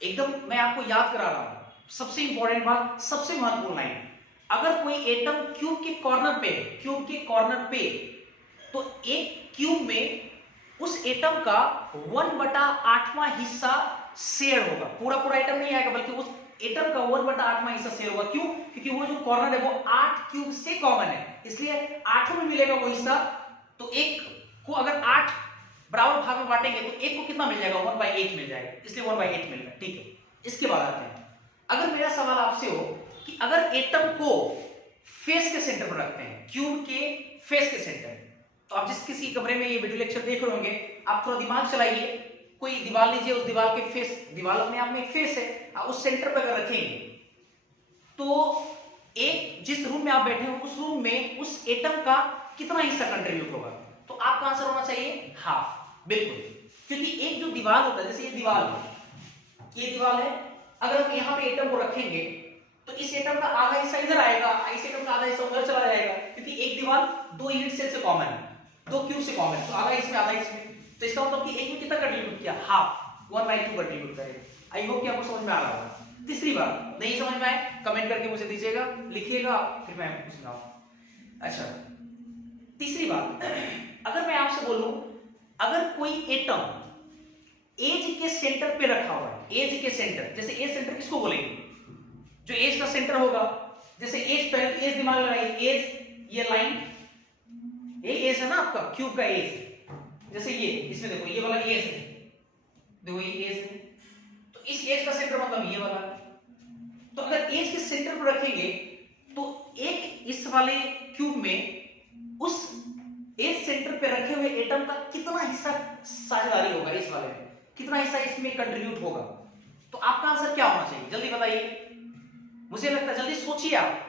एकदम मैं आपको याद करा रहा हूं, सबसे इंपॉर्टेंट बात, सबसे महत्वपूर्ण लाइन, अगर कोई एटम क्यूब के कॉर्नर पे, क्यूब के कॉर्नर पे, तो एक क्यूब में उस एटम का 1/8वां हिस्सा शेयर होगा, पूरा पूरा एटम नहीं आएगा, बल्कि उस एटम का 1/8वां हिस्सा शेयर होगा। क्यों, क्योंकि वो जो कॉर्नर है वो 8 क्यूब से कॉमन है, इसलिए 8 में मिलेगा वो हिस्सा। तो एक को अगर 8 बराबर भाग में बांटेंगे तो एक को कितना मिल जाएगा, 1/8 मिल जाएगा, इसलिए 1/8 मिल रहा है, ठीक है। इसके बाद आते हैं, अगर मेरा सवाल आपसे हो कि अगर एटम को फेस के सेंटर पर रखते हैं, क्यूब के फेस के सेंटर, तो आप जिस किसी कमरे में ये वीडियो लेक्चर देख रहे होंगे, आप थोड़ा दिमाग चलाइए, कोई दीवार लीजिए, उस दीवार के फेस, दीवार अपने आप में एक फेस है, आप उस सेंटर पर अगर रखेंगे तो एक जिस रूम में आप बैठे हो उस रूम में उस एटम का कितना हिस्सा कंट्रीब्यूट होगा, तो आपका आंसर होना चाहिए हाफ, बिल्कुल। क्योंकि एक जो दीवार होता है, जैसे ये दीवार है, ये दीवार है, अगर हम यहाँ पे एटम को रखेंगे तो इस एटम का आधा हिस्सा इधर आएगा, इस एटम का आधा हिस्सा उधर चला जाएगा, क्योंकि एक दीवार 2 यूनिट सेल से कॉमन है, 2 क्यूब से कॉमन है, तो आधा इसमें आधा इसमें, तो इसका मतलब कि एक में कितना कंट्रीब्यूट किया, हाफ, 1/2 कंट्रीब्यूट करेगा। आई होप कि आपको समझ में आ रहा होगा। तीसरी बात नहीं समझ में आए कमेंट करके मुझे दीजिएगा, लिखिएगा, फिर मैं सुनाऊंगा। अच्छा, तीसरी बात, अगर मैं आपसे बोलूं, अगर कोई एटम एज के सेंटर पे रखा हुआ है, एज के सेंटर, जैसे एज सेंटर किसको बोलेंगे, जो एज का सेंटर होगा, जैसे एज, पहले तो एज दिमाग लगाइए, एज ये लाइन, ये एज है ना आपका क्यूब का एज, जैसे ये इसमें देखो ये वाला एज है, देखो ये एज है, तो इस एज का सेंटर मतलब ये वाला, तो अगर एज के सेंटर पर रखेंगे तो एक इस वाले क्यूब में उस एज सेंटर पे रखे हुए एटम का कितना हिस्सा साझेदारी होगा, इस वाले में कितना हिस्सा इसमें कंट्रीब्यूट होगा, तो आपका आंसर क्या होना चाहिए, जल्दी बताइए, मुझे लगता है जल्दी सोचिए आप,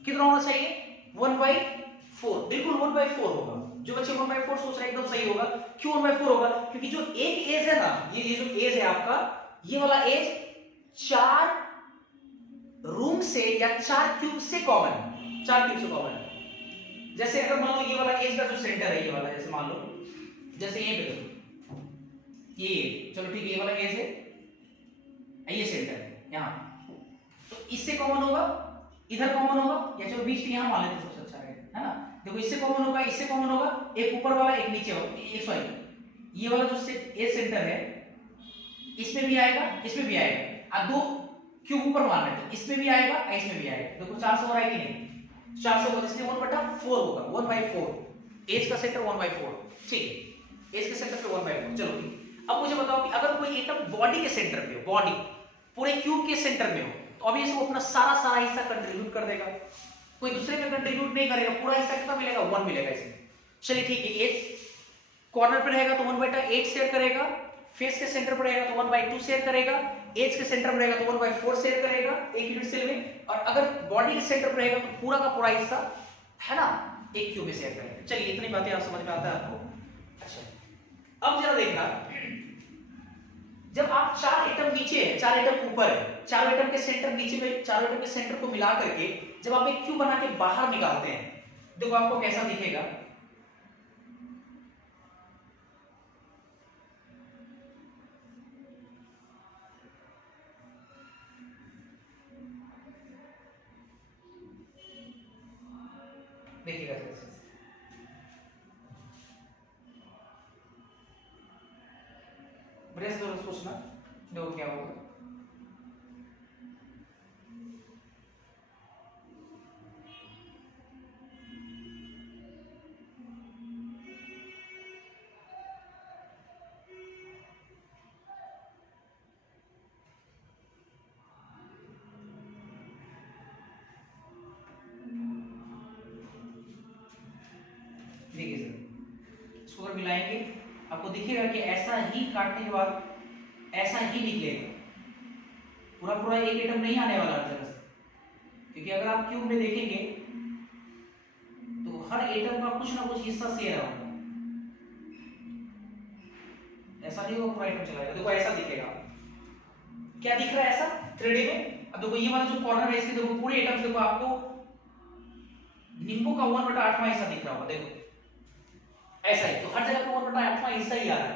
कितना होना चाहिए, 1/4, बिल्कुल 1/4 होगा। जो बच्चे 1/4 सोच रहे हैं एकदम सही होगा। क्यों 1/4 होगा, क्योंकि जो एक एज है ना, ये जो एज है आपका, ये वाला एज 4 रूम से या 4 क्यूब से कॉमन है, 4 क्यूब से कॉमन है। जैसे अगर मान लो ये वाला एज का जो सेंटर है, ये वाला, जैसे मान लो, जैसे ये देखो, ये चलो ठीक है, ये वाला एज है, ये सेंटर है यहां, तो इससे कॉमन होगा, इधर कॉमन होगा, या चलो बीच में यहां मान लेते हैं, सबसे अच्छा है ना, देखो इससे कॉमन होगा, इससे कॉमन होगा, एक ऊपर वाला एक नीचे वाला, ये सॉरी ये वाला जो ए सेंटर है, इसमें भी आएगा, इसमें भी आएगा, और दो क्यूब ऊपर मान रहे हैं, इसमें भी आएगा, इसमें भी आएगा, देखो 400 हो रहा है कि नहीं, 400 होगा, इसलिए 1/4 होगा, 1/4, एज का सेंटर 1/4, ठीक है, एज के सेंटर पे 1/4, चलो ठीक। अब मुझे बताओ कि अगर कोई एटम बॉडी के सेंटर पे हो, बॉडी पूरे क्यूब के सेंटर में हो, तो अभी इसको अपना सारा हिस्सा कंट्रीब्यूट कर देगा, कोई दूसरे में कंट्रीब्यूट नहीं करेगा, पूरा हिस्सा कितना मिलेगा, 1 मिलेगा इसमें। चलिए ठीक है, एज कॉर्नर पे रहेगा तो 1/8 शेयर करेगा, फेस के सेंटर पर रहेगा तो 1/2 शेयर करेगा, एज के सेंटर पर रहेगा तो 1/4 शेयर करेगा एक यूनिट सेल में, और अगर बॉडी के सेंटर पर रहेगा तो पूरा का पूरा हिस्सा है ना एक क्यूब में शेयर करेगा। चलिए इतनी बातें आप समझ में आता है आपको। अच्छा, अब जरा देखना, जब आप 4 एटम नीचे है, 4 एटम ऊपर है, 4 एटम के सेंटर नीचे में, 4 एटम के सेंटर को मिला करके जब आप एक क्यूब बना के बाहर निकालते हैं, देखो आपको कैसा दिखेगा, देखिएगा कैसे, ब्रेस दो, सोचना देखो क्या होगा, देखिए सर, इसको अगर मिलाएंगे आपको दिखेगा कि ऐसा ही काटने के बाद ऐसा ही निकलेगा, पूरा पूरा एक एटम नहीं आने वाला हर जगह से, क्योंकि अगर आप क्यूब में देखेंगे तो हर एटम का कुछ ना कुछ हिस्सा शेयर होगा, ऐसा नहीं होगा पूरा एटम चला जाएगा, देखो ऐसा दिखेगा, क्या दिख रहा है ऐसा 3D में। अब देखो ये वाला जो कॉर्नर है इसके, देखो पूरे एटम्स, देखो आपको नींबू का 1/8वां हिस्सा दिख रहा होगा, देखो ऐसा ही, तो हर जगह पे 1/8वां हिस्सा ही आ रहा है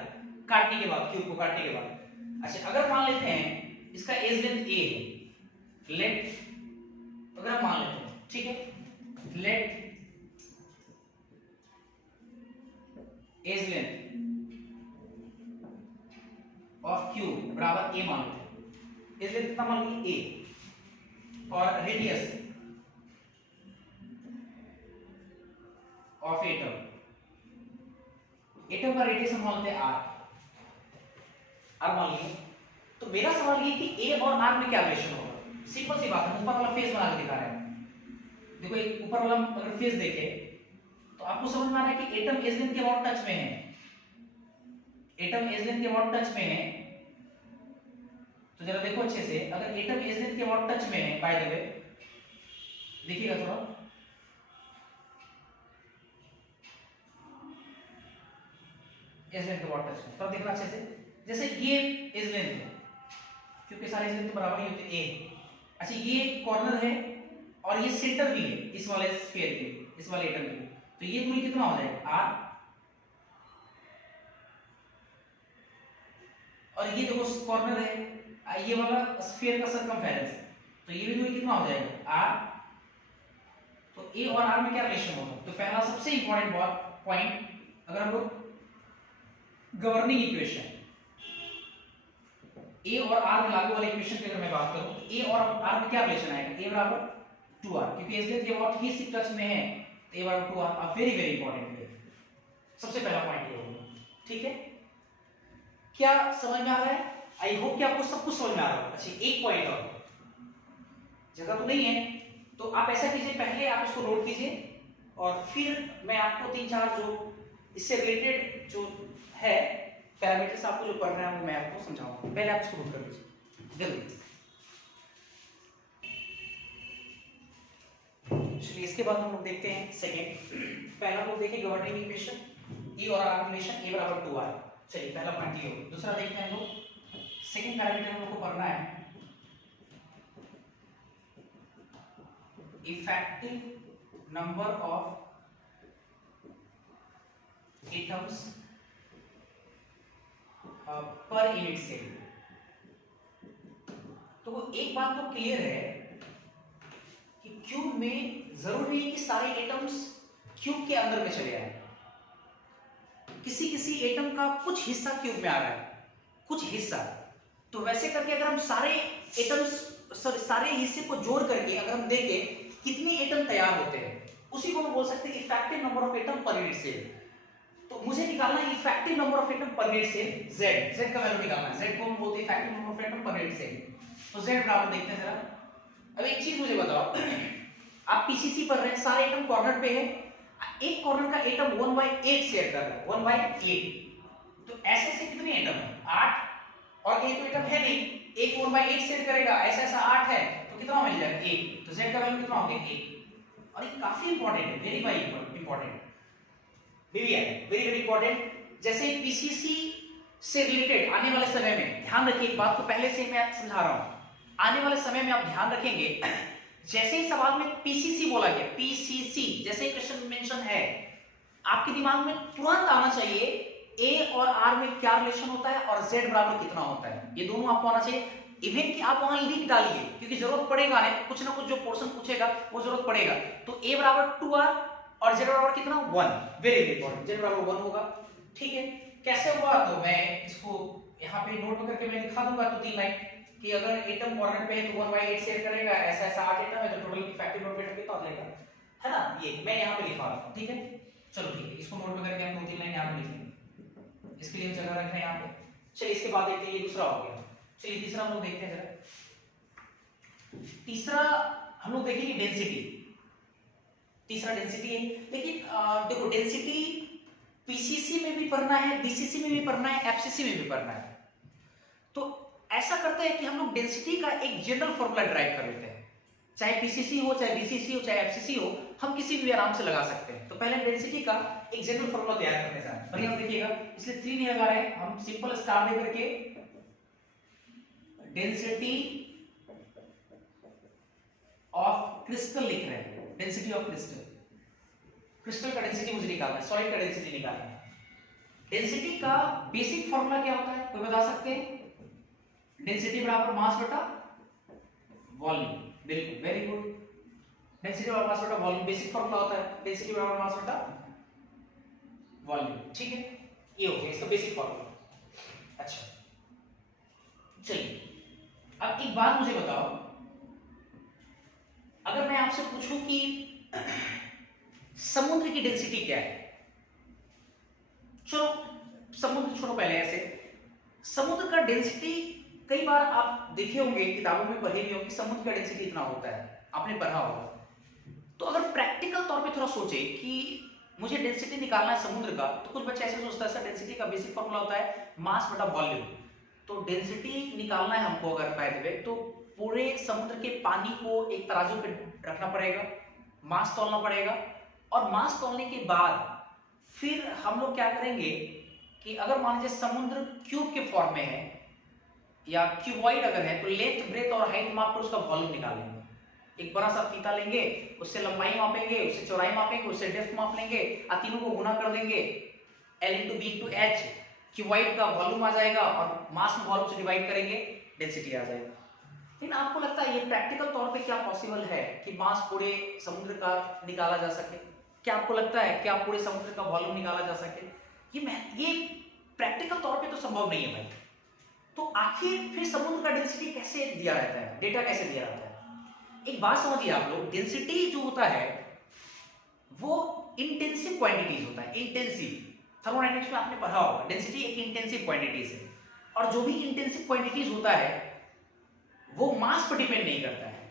काटने के बाद, क्यूब को काटने के बाद। अच्छा, अगर मान लेते हैं इसका एज लेंथ ए है, लेट, अगर हम मान लेते हैं, ठीक है, let edge length of cube बराबर ए मान लेते हैं, एज लेंथ कितना मान लीजिए ए, और रेडियस ऑफ एटम, एटम का रेडियस हम मान लेते हैं आर, आर मान लीजिए। तो मेरा सवाल ये कि ए और आर में क्या रिलेशन होगा, सिंपल सी बात है, ऊपर वाला फेस बना के दिखा रहा है, देखो एक ऊपर वाला अगर फेस देखे तो आपको समझ में आ रहा है कि एटम एज लेंथ के अबाउट टच में है, एटम एज लेंथ के अबाउट टच में है, तो जरा देखो अच्छे से, अगर एटम एज लेंथ के अबाउट टच में है, बाय द वे देखिएगा थोड़ा, एज लेंथ के अबाउट टच में, तब देखना अच्छे से, जैसे ये एज लेंथ है, क्योंकि सारे एज लेंथ तो बराबर ही होते हैं ए। अच्छा, ये कॉर्नर है और ये सेंटर भी है इस वाले स्फीयर के, इस वाले एटम के, तो ये दूरी कितना हो जाएगा आर, और ये देखो कॉर्नर है, ये वाला स्फीयर का सरकमफेरेंस, तो ये भी दूरी कितना हो जाएगा आर, तो ए और आर में क्या रिलेशन होगा? तो पहला सबसे इंपॉर्टेंट पॉइंट, अगर हम लोग गवर्निंग इक्वेशन ए और आर में लागू वाले इक्वेशन की अगर मैं बात करूं तो ए और आर में क्या रिलेशन आएगा? ए बराबर 2r, क्योंकि इसलिए ये बहुत ही सिक टच में है, तो ए बराबर 2r a very very important है। सबसे पहला पॉइंट ये होगा, ठीक है? क्या समझ में आ रहा है? आई होप कि आपको सब कुछ समझ में आ रहा होगा। अच्छा, एक पॉइंट और, जगह तो नहीं है तो आप ऐसा कीजिए, पहले आप इसको नोट कीजिए और फिर मैं आपको 3-4 जो इससे रिलेटेड जो है पैरामीटर्स आपको जो पढ़ना है वो मैं आपको समझाऊंगा। पहले आप इसको नोट कर लीजिए जल्दी। चलिए, इसके बाद हम लोग देखते हैं सेकंड। पहला हम लोग देखें गवर्निंग इक्वेशन ए और आर रिलेशन ए बराबर 2r। चलिए, पहला पॉइंट ये हो। दूसरा देखते हैं हम लोग, सेकंड पैरामीटर हम लोग को पढ़ना है effective number of atoms per unit cell. तो एक बात तो क्लियर है कि क्यूब में जरूरी नहीं कि सारे एटम्स क्यूब के अंदर में चले आए। किसी किसी एटम का कुछ हिस्सा क्यूब में आ रहा है, कुछ हिस्सा। तो वैसे करके अगर हम सारे एटम्स सारे हिस्से को जोड़ करके अगर हम देखें कितने एटम तैयार होते हैं, उसी को हम बोल सकते हैं effective number of atom per unit cell. तो मुझे निकालना है effective number of atom per unit cell, z का वैल्यू निकालना है। z को हम बोलते हैं effective number of atom per unit cell. तो z बराबर देखते हैं जरा। अब एक चीज मुझे बताओ, आप पीसीसी पढ़ रहे हैं, सारे एटम कॉर्नर पे है, एक कॉर्नर का एटम 1/8 शेयर कर रहा है, 1/8। तो ऐसे ऐसे कितने एटम है? 8। और ये तो एटम है नहीं, एक 1/8 शेयर करेगा, ऐसा ऐसा 8 है, तो कितना मिल जाएगा? 1। तो z का वैल्यू कितना हो गया? 1। और ये काफी इंपॉर्टेंट है, very very important, very very important. जैसे पीसीसी से रिलेटेड आने वाले समय में ध्यान रखिए, एक बात को पहले से मैं समझा रहा हूं, आने वाले समय में आप ध्यान रखेंगे, जैसे ही सवाल में पीसीसी बोला गया, पीसीसी जैसे क्वेश्चन मेंशन है, आपके दिमाग में तुरंत आना चाहिए ए और आर में क्या रिलेशन होता है और z बराबर कितना होता है, ये दोनों आपको आना चाहिए। इवन कि आप वहां लिख डालिए, क्योंकि जरूरत पड़ेगा, कुछ ना कुछ जो पोर्शन पूछेगा वो जरूरत पड़ेगा। तो a बराबर 2r और z बराबर कितना? 1। वेरी इंपॉर्टेंट, z बराबर 1 होगा, ठीक है? कैसे हुआ? तो मैं इसको यहाँ पे नोट करके मैं लिखा दूंगा, तो 3 लाइन कि अगर एटम कॉर्नर पे है तो 1/8 शेयर करेगा, ऐसा ऐसा 8 एटम है तो टोटल इफेक्टिव नंबर एटम कितना हो जाएगा, है ना? ये मैं यहाँ पे लिखा रहा हूँ, ठीक है? चलो ठीक है, इसको नोट करके हम 2-3 लाइन यहाँ पे लिखेंगे, इसके लिए जगह रखना है यहाँ पे। चलिए, इसके बाद देखते हैं, ये दूसरा हो गया। चलिए, तीसरा हम लोग देखते हैं जरा। तीसरा हम लोग देखेंगे डेंसिटी। तीसरा डेंसिटी है, लेकिन देखो डेंसिटी पीसीसी में भी पढ़ना है, बीसीसी में भी पढ़ना है, एफसीसी में भी पढ़ना है। तो ऐसा करते हैं कि हम लोग डेंसिटी का एक जनरल फॉर्मूला ड्राइव कर लेते हैं, चाहे पीसीसी हो, चाहे बीसीसी हो, चाहे एफसीसी हो, हम किसी भी आराम से लगा सकते हैं। तो पहले डेंसिटी का एक जनरल फॉर्मूला तैयार करने जा रहे हैं, बढ़िया देखिएगा, इसलिए 3 नहीं लगा रहे हैं, हम सिंपल स्टार दे करके डेंसिटी ऑफ क्रिस्टल लिख रहे हैं। डेंसिटी ऑफ क्रिस्टल, क्रिस्टल का डेंसिटी मुझे निकालना है, सॉलिड का डेंसिटी निकालना है। डेंसिटी का बेसिक फॉर्मूला क्या होता है, कोई बता सकते हैं? डेंसिटी बराबर मास बटा वॉल्यूम। बिल्कुल, वेरी गुड। डेंसिटी बराबर मास बटा वॉल्यूम बेसिक फॉर्मूला होता है, डेंसिटी बराबर मास बटा वॉल्यूम, ठीक है? ये हो गया इसका बेसिक फॉर्मूला। अच्छा, चलिए, अब एक बात मुझे बताओ, अगर मैं आपसे पूछूं कि समुद्र की डेंसिटी क्या है? चलो समुद्र छोड़ो, पहले ऐसे समुद्र का डेंसिटी कई बार आप देखे होंगे, किताबों में पढ़े भी होंगे, समुद्र का डेंसिटी इतना होता है, आपने पढ़ा होगा। तो अगर प्रैक्टिकल तौर पे थोड़ा सोचे कि मुझे डेंसिटी निकालना है समुद्र का, तो कुछ बच्चे ऐसे सोचता है सर डेंसिटी का बेसिक फॉर्मूला होता है मास बटा वॉल्यूम। तो डेंसिटी निकालना है हमको अगर बाय द वे, तो पूरे समुद्र के पानी को एक तराजू पे रखना पड़ेगा, मास तौलना पड़ेगा, और मास तौलने के बाद फिर हम लोग क्या करेंगे कि अगर मान लीजिए समुद्र क्यूब के फॉर्म में है या क्यूबॉइड अगर है, तो लेंथ ब्रेथ और हाइट माप कर उसका वॉल्यूम निकालेंगे। एक बड़ा सा फीता लेंगे, उससे लंबाई मापेंगे, उससे चौड़ाई मापेंगे, उससे डेप्थ माप लेंगे, और तीनों को गुना कर देंगे, L × B × H, क्यूबॉइड का वॉल्यूम आ जाएगा, और मास में वॉल्यूम से डिवाइड करेंगे, डेंसिटी आ जाएगा। लेकिन आपको लगता है ये प्रैक्टिकल तौर पे क्या पॉसिबल है कि मास पूरे समुद्र का निकाला जा सके? क्या आपको लगता है क्या पूरे समुद्र का वॉल्यूम निकाला जा सके? ये प्रैक्टिकल तौर पे तो संभव नहीं है भाई। तो आखिर फिर समुद्र का डेंसिटी कैसे दिया रहता है, डेटा कैसे दिया रहता है? एक बात समझिए आप लोग, डेंसिटी जो होता है वो इंटेंसिव क्वांटिटीज होता है। इंटेंसिव थर्मोडायनेमिक्स में आपने पढ़ा होगा, डेंसिटी एक इंटेंसिव क्वांटिटीज है, और जो भी इंटेंसिव क्वांटिटीज होता है वो मास पर डिपेंड नहीं करता है।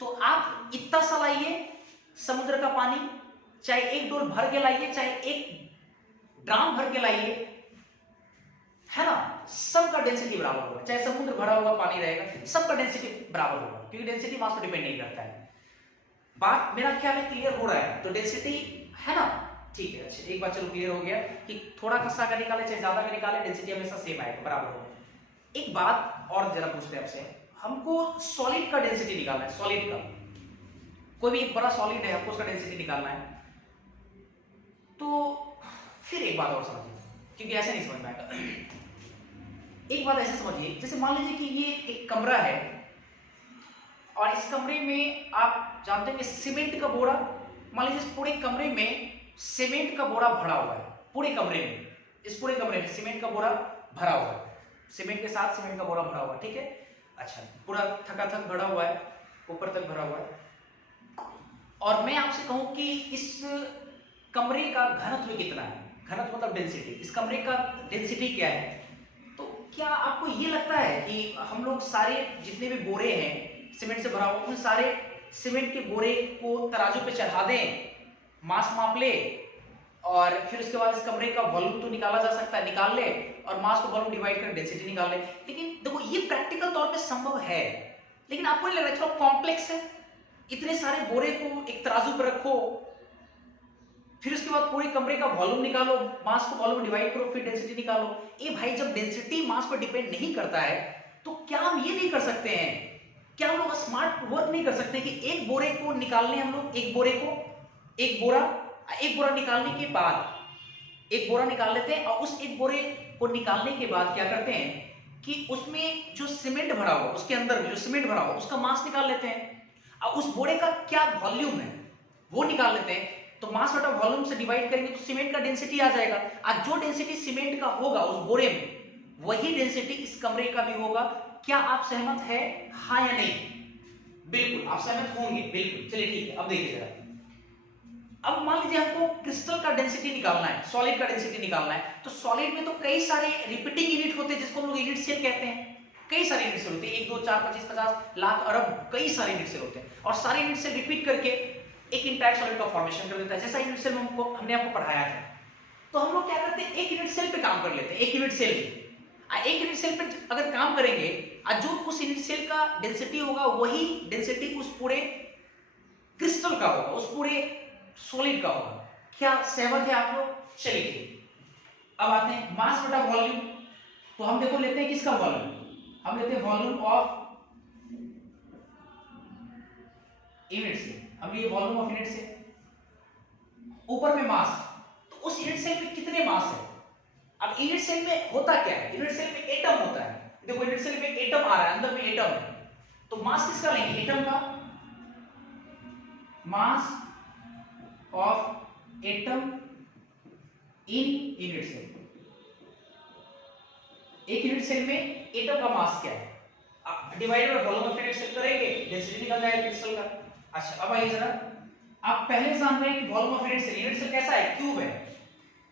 तो आप इतना सा लाइए समुद्र का पानी, चाहे एक डोल भर के लाइए, चाहे एक ड्राम भर के लाइए, है ना, सबका डेंसिटी बराबर होगा। चाहे समुद्र भरा हुआ पानी रहेगा, सबका डेंसिटी बराबर होगा, क्योंकि डेंसिटी मास पर डिपेंड नहीं करता है। बात मेरा ख्याल है क्लियर हो रहा है? तो डेंसिटी है ना, ठीक है। अच्छा, एक बात चलो क्लियर हो गया कि थोड़ा खस्सा का निकाले चाहे ज्यादा का निकाले, डेंसिटी हमेशा सेम आएगा, बराबर होगा। एक बात और जरा पूछते हैं आपसे, हमको सॉलिड का डेंसिटी निकालना है। सॉलिड का, कोई भी एक बड़ा सॉलिड है, हमको उसका डेंसिटी निकालना है। तो फिर एक बात और समझिए, क्योंकि ऐसे नहीं समझ में आएगा। एक बात ऐसे समझिए, जैसे मान लीजिए कि ये एक कमरा है और इस कमरे में आप जानते हैं सीमेंट का बोरा, मान लीजिए इस पूरे कमरे में सीमेंट का बोरा भरा हुआ है। पूरे कमरे में, इस पूरे कमरे में सीमेंट का बोरा भरा हुआ है, सीमेंट के साथ सीमेंट का बोरा भरा हुआ है, ठीक है। अच्छा, पूरा थकाथक भरा हुआ है, ऊपर तक भरा हुआ है, और मैं आपसे कहूं कि इस कमरे का घनत्व कितना है, घनत्व मतलब डेंसिटी, इस कमरे का डेंसिटी क्या है, तो क्या आपको ये लगता है कि हम लोग सारे जितने भी बोरे हैं सीमेंट से भरा हुआ, उन सारे सीमेंट के बोरे को तराजू पे चढ़ा दें, मास माप ले, और फिर उसके बाद इस कमरे का वॉल्यूम तो निकाला जा सकता है, निकाल ले, और मास को वॉल्यूम डिवाइड कर डेंसिटी निकाल ले। लेकिन देखो ये प्रैक्टिकल तौर पे संभव है, लेकिन आपको नहीं लग रहा है थोड़ा कॉम्प्लेक्स है? इतने सारे बोरे को एक तराजू पर रखो, फिर उसके बाद पूरे कमरे का वॉल्यूम निकालो, मास को वॉल्यूम डिवाइड करो, फिर डेंसिटी निकालो। ए भाई, जब डेंसिटी मास पर डिपेंड नहीं करता है तो क्या हम ये नहीं कर सकते हैं, क्या हम लोग स्मार्ट वर्क नहीं कर सकते कि एक बोरे को निकालने, हम लोग एक बोरे को, एक बोरा निकालने के बाद एक बोरा निकाल लेते हैं, और उस एक बोरे को निकालने के बाद क्या करते हैं कि उसमें जो सीमेंट भरा हुआ, उसके अंदर में जो सीमेंट भरा हुआ उसका मास निकाल लेते हैं, और उस बोरे का क्या वॉल्यूम है वो निकाल लेते हैं। तो मास बटा वॉल्यूम से डिवाइड करेंगे तो सीमेंट का डेंसिटी आ जाएगा, और जो डेंसिटी सीमेंट का होगा उस बोरे में, वही डेंसिटी इस कमरे का भी होगा। क्या आप सहमत है, हाँ या नहीं? बिल्कुल आप सहमत होंगे, बिल्कुल। चलिए ठीक है, अब देखिए जरा, अब मान लीजिए हमको क्रिस्टल का डेंसिटी निकालना है, सॉलिड का डेंसिटी निकालना है। तो सॉलिड में तो कई सारे रिपीटिंग यूनिट होते हैं, जिसको हम लोग यूनिट सेल कहते हैं। कई सारे यूनिट सेल होते हैं, 1 2 4 25 50 लाख अरब, कई सारे यूनिट सेल होते हैं, और सारे यूनिट सेल रिपीट करके एक इंटायर सॉलिड का फॉर्मेशन कर देता है, जैसा यूनिट सेल में हमने आपको पढ़ाया था। तो हम लोग क्या करते हैं, एक यूनिट सेल पे काम कर लेते हैं, एक यूनिट सेल पे। एक यूनिट सेल पे अगर काम करेंगे, जो उस यूनिट सेल का डेंसिटी होगा वही डेंसिटी उस पूरे क्रिस्टल का होगा, उस पूरे सॉलिड का होगा। क्या सहमत है आप लोग? चलिए अब आते हैं मास बटा वॉल्यूम। तो हम देखो लेते हैं किसका वॉल्यूम, हम लेते हैं वॉल्यूम ऑफ यूनिट से, हम ये वॉल्यूम ऑफ यूनिट से, ऊपर में मास, तो उस यूनिट सेल में कितने मास है। अब यूनिट सेल में होता क्या है, यूनिट सेल में एटम होता है, देखो यूनिट सेल में एटम आ रहा है, अंदर में एटम है, तो मास किसका लेंगे, एटम का, mass of atom in unit cell. एक यूनिट सेल में एटम का मास क्या है, अब divide by volume of unit cell करेंगे, डेंसिटी निकल जाएगा क्रिस्टल का। अच्छा, अब आइए जरा, आप पहले जान रहे हैं कि वॉल्यूम ऑफ यूनिट सेल कैसा है, क्यूब है,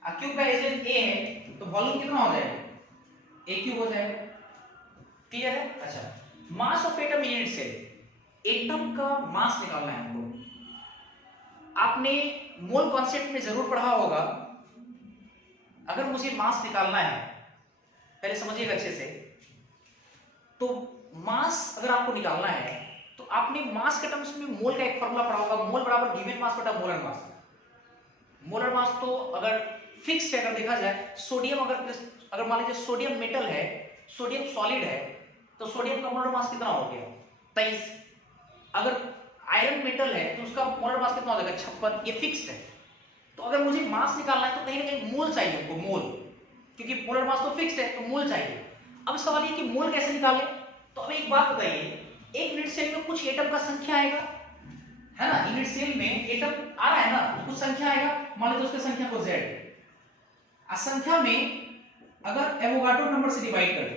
क्यूब का एरिया ए है, तो वॉल्यूम कितना हो जाएगा, ए क्यूब हो जाएगा। क्लियर है? अच्छा, mass of atom unit cell, एटम का मास निकालना है हमको। आपने मोल कॉन्सेप्ट में जरूर पढ़ा होगा। अगर मुझे मास निकालना है, पहले समझिएगा अच्छे से, तो मास अगर आपको निकालना है तो आपने मास के टर्म्स में मोल का एक फॉर्मूला पढ़ा होगा, मोल बराबर गिवन मास बटा मोलर मास। मोलर मास तो अगर फिक्स है, अगर देखा जाए, सोडियम अगर मान लीजिए सोडियम मेटल है, सोडियम सॉलिड है, तो सोडियम का मोलर मास कितना हो गया, 23। अगर आयरन मेटल है तो उसका मोलर मास कितना हो जाएगा, 56। ये फिक्स्ड है। तो अगर मुझे मास निकालना है तो कहीं ना कहीं मोल चाहिए हमको, मोल, क्योंकि मोलर मास तो फिक्स्ड है, तो मोल चाहिए। अब सवाल ये कि मोल कैसे निकालें। तो अब एक बात बताइए, एक यूनिट सेल में कुछ एटम का संख्या आएगा, है ना, यूनिट सेल में एटम आ रहा है ना, तो कुछ संख्या आएगा, मान लो उसके संख्या को z, संख्या में अगर एवोगाड्रो नंबर से डिवाइड कर दे,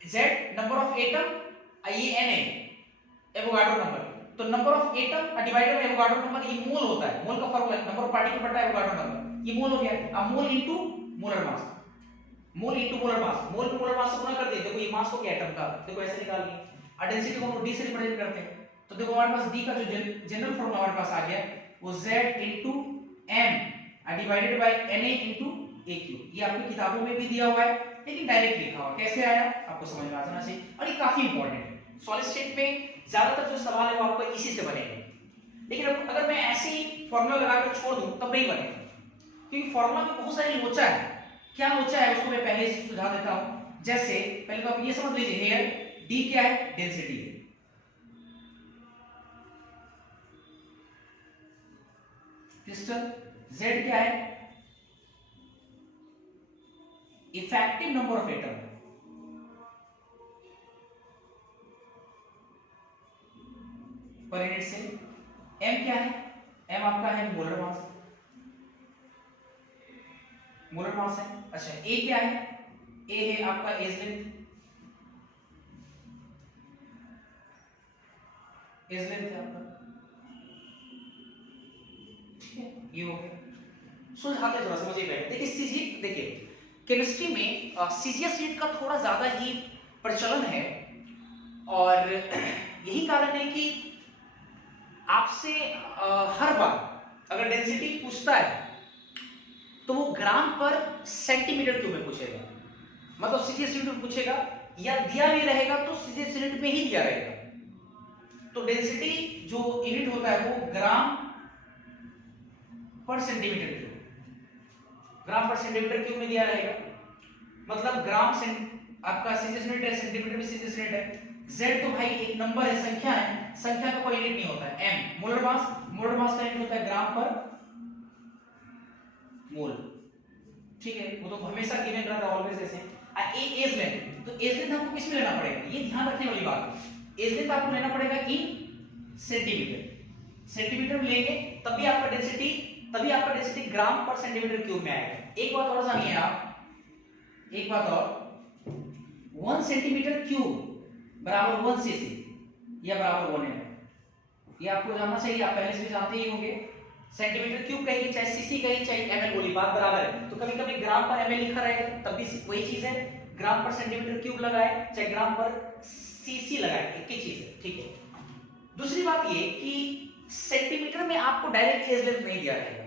z नंबर ऑफ एटम, ये Na एवोगाड्रो नंबर, तो number of atom divided by Avogadro number, ये मोल होता है, मोल का फॉर्मूला नंबर ऑफ पार्टिकल बटा एवोगाड्रो नंबर, ये मोल हो गया। अब मोल इनटू मोलर मास, मोल इनटू मोलर मास, मोल को मोलर मास से गुणा कर दे, देखो ये मास हो गया एटम का, देखो ऐसे निकाल लिए, और डेंसिटी को हम d से रिप्रेजेंट करते हैं, तो देखो हमारे पास d का जो जनरल फॉर्मूला हमारे पास आ गया वो z into m divided by Na into aq, ये आपकी किताबों में भी दिया हुआ है, लेकिन डायरेक्ट लिखा हुआ, कैसे आया आपको समझ में आ जाना चाहिए, और ये काफी इंपॉर्टेंट है। सॉलिड स्टेट में ज्यादातर जो सवाल है वो आपको इसी से बनेंगे, लेकिन अगर मैं ऐसे ही फॉर्मूला लगाकर छोड़ दूं तब नहीं बनेगा, क्योंकि फॉर्मूला में बहुत सारी लोचा है। क्या लोचा है उसको मैं पहले ही सुझा देता हूं। जैसे पहले तो आप ये समझ लीजिए, हेयर d क्या है, डेंसिटी है, क्रिस्टल z क्या है, effective number of atom per unit cell, m क्या है, m आपका है मोलर मास, मोलर मास है। अच्छा a क्या है, a है आपका एज लेंथ, एज लेंथ है आपका, ठीक है, ये हो गया। सुलझाते थोड़ा समझिए पहले, देखिए सीजी, देखिए केमिस्ट्री में सीजीएस यूनिट का थोड़ा ज्यादा ही प्रचलन है, और यही कारण है कि आपसे हर बार अगर डेंसिटी पूछता है तो वो ग्राम पर सेंटीमीटर क्यूब में पूछेगा, मतलब सीजीएस यूनिट में पूछेगा, या दिया भी रहेगा तो सीजीएस यूनिट में ही दिया रहेगा। तो डेंसिटी जो यूनिट होता है वो ग्राम पर सेंटीमीटर क्यूब, ग्राम पर सेंटीमीटर क्यूब में दिया रहेगा, मतलब ग्राम आपका सीजीएस यूनिट है, सेंटीमीटर में सीजीएस यूनिट है। z तो भाई एक नंबर है, संख्या है, संख्या का कोई यूनिट नहीं होता है। m molar mass, molar mass का यूनिट होता है ग्राम पर मोल, ठीक है, वो तो हमेशा गिवन रहता है, ऑलवेज ऐसे। ए एज लेंथ, तो एज लेंथ आपको किस में लेना पड़ेगा, ये ध्यान रखने वाली बात है, एज लेंथ आपको लेना पड़ेगा इन सेंटीमीटर, सेंटीमीटर में लेंगे तभी आपका डेंसिटी ग्राम पर सेंटीमीटर क्यूब में आएगा। एक बात और जानिए आप, एक बात और, 1 सेंटीमीटर क्यूब बराबर 1 सीसी या बराबर 1 एम, ये आपको जानना चाहिए, आप पहले से भी जानते ही होंगे। सेंटीमीटर क्यूब कहिए चाहे सीसी कहिए चाहे एमएल, बोली बात बराबर है। तो कभी कभी ग्राम पर एमएल लिखा रहेगा, तब भी वही चीज है, ग्राम पर सेंटीमीटर क्यूब लगाए चाहे ग्राम पर सीसी लगाए, एक ही चीज है, ठीक है। दूसरी बात ये कि सेंटीमीटर में आपको डायरेक्ट एज लेंथ नहीं दिया रहेगा,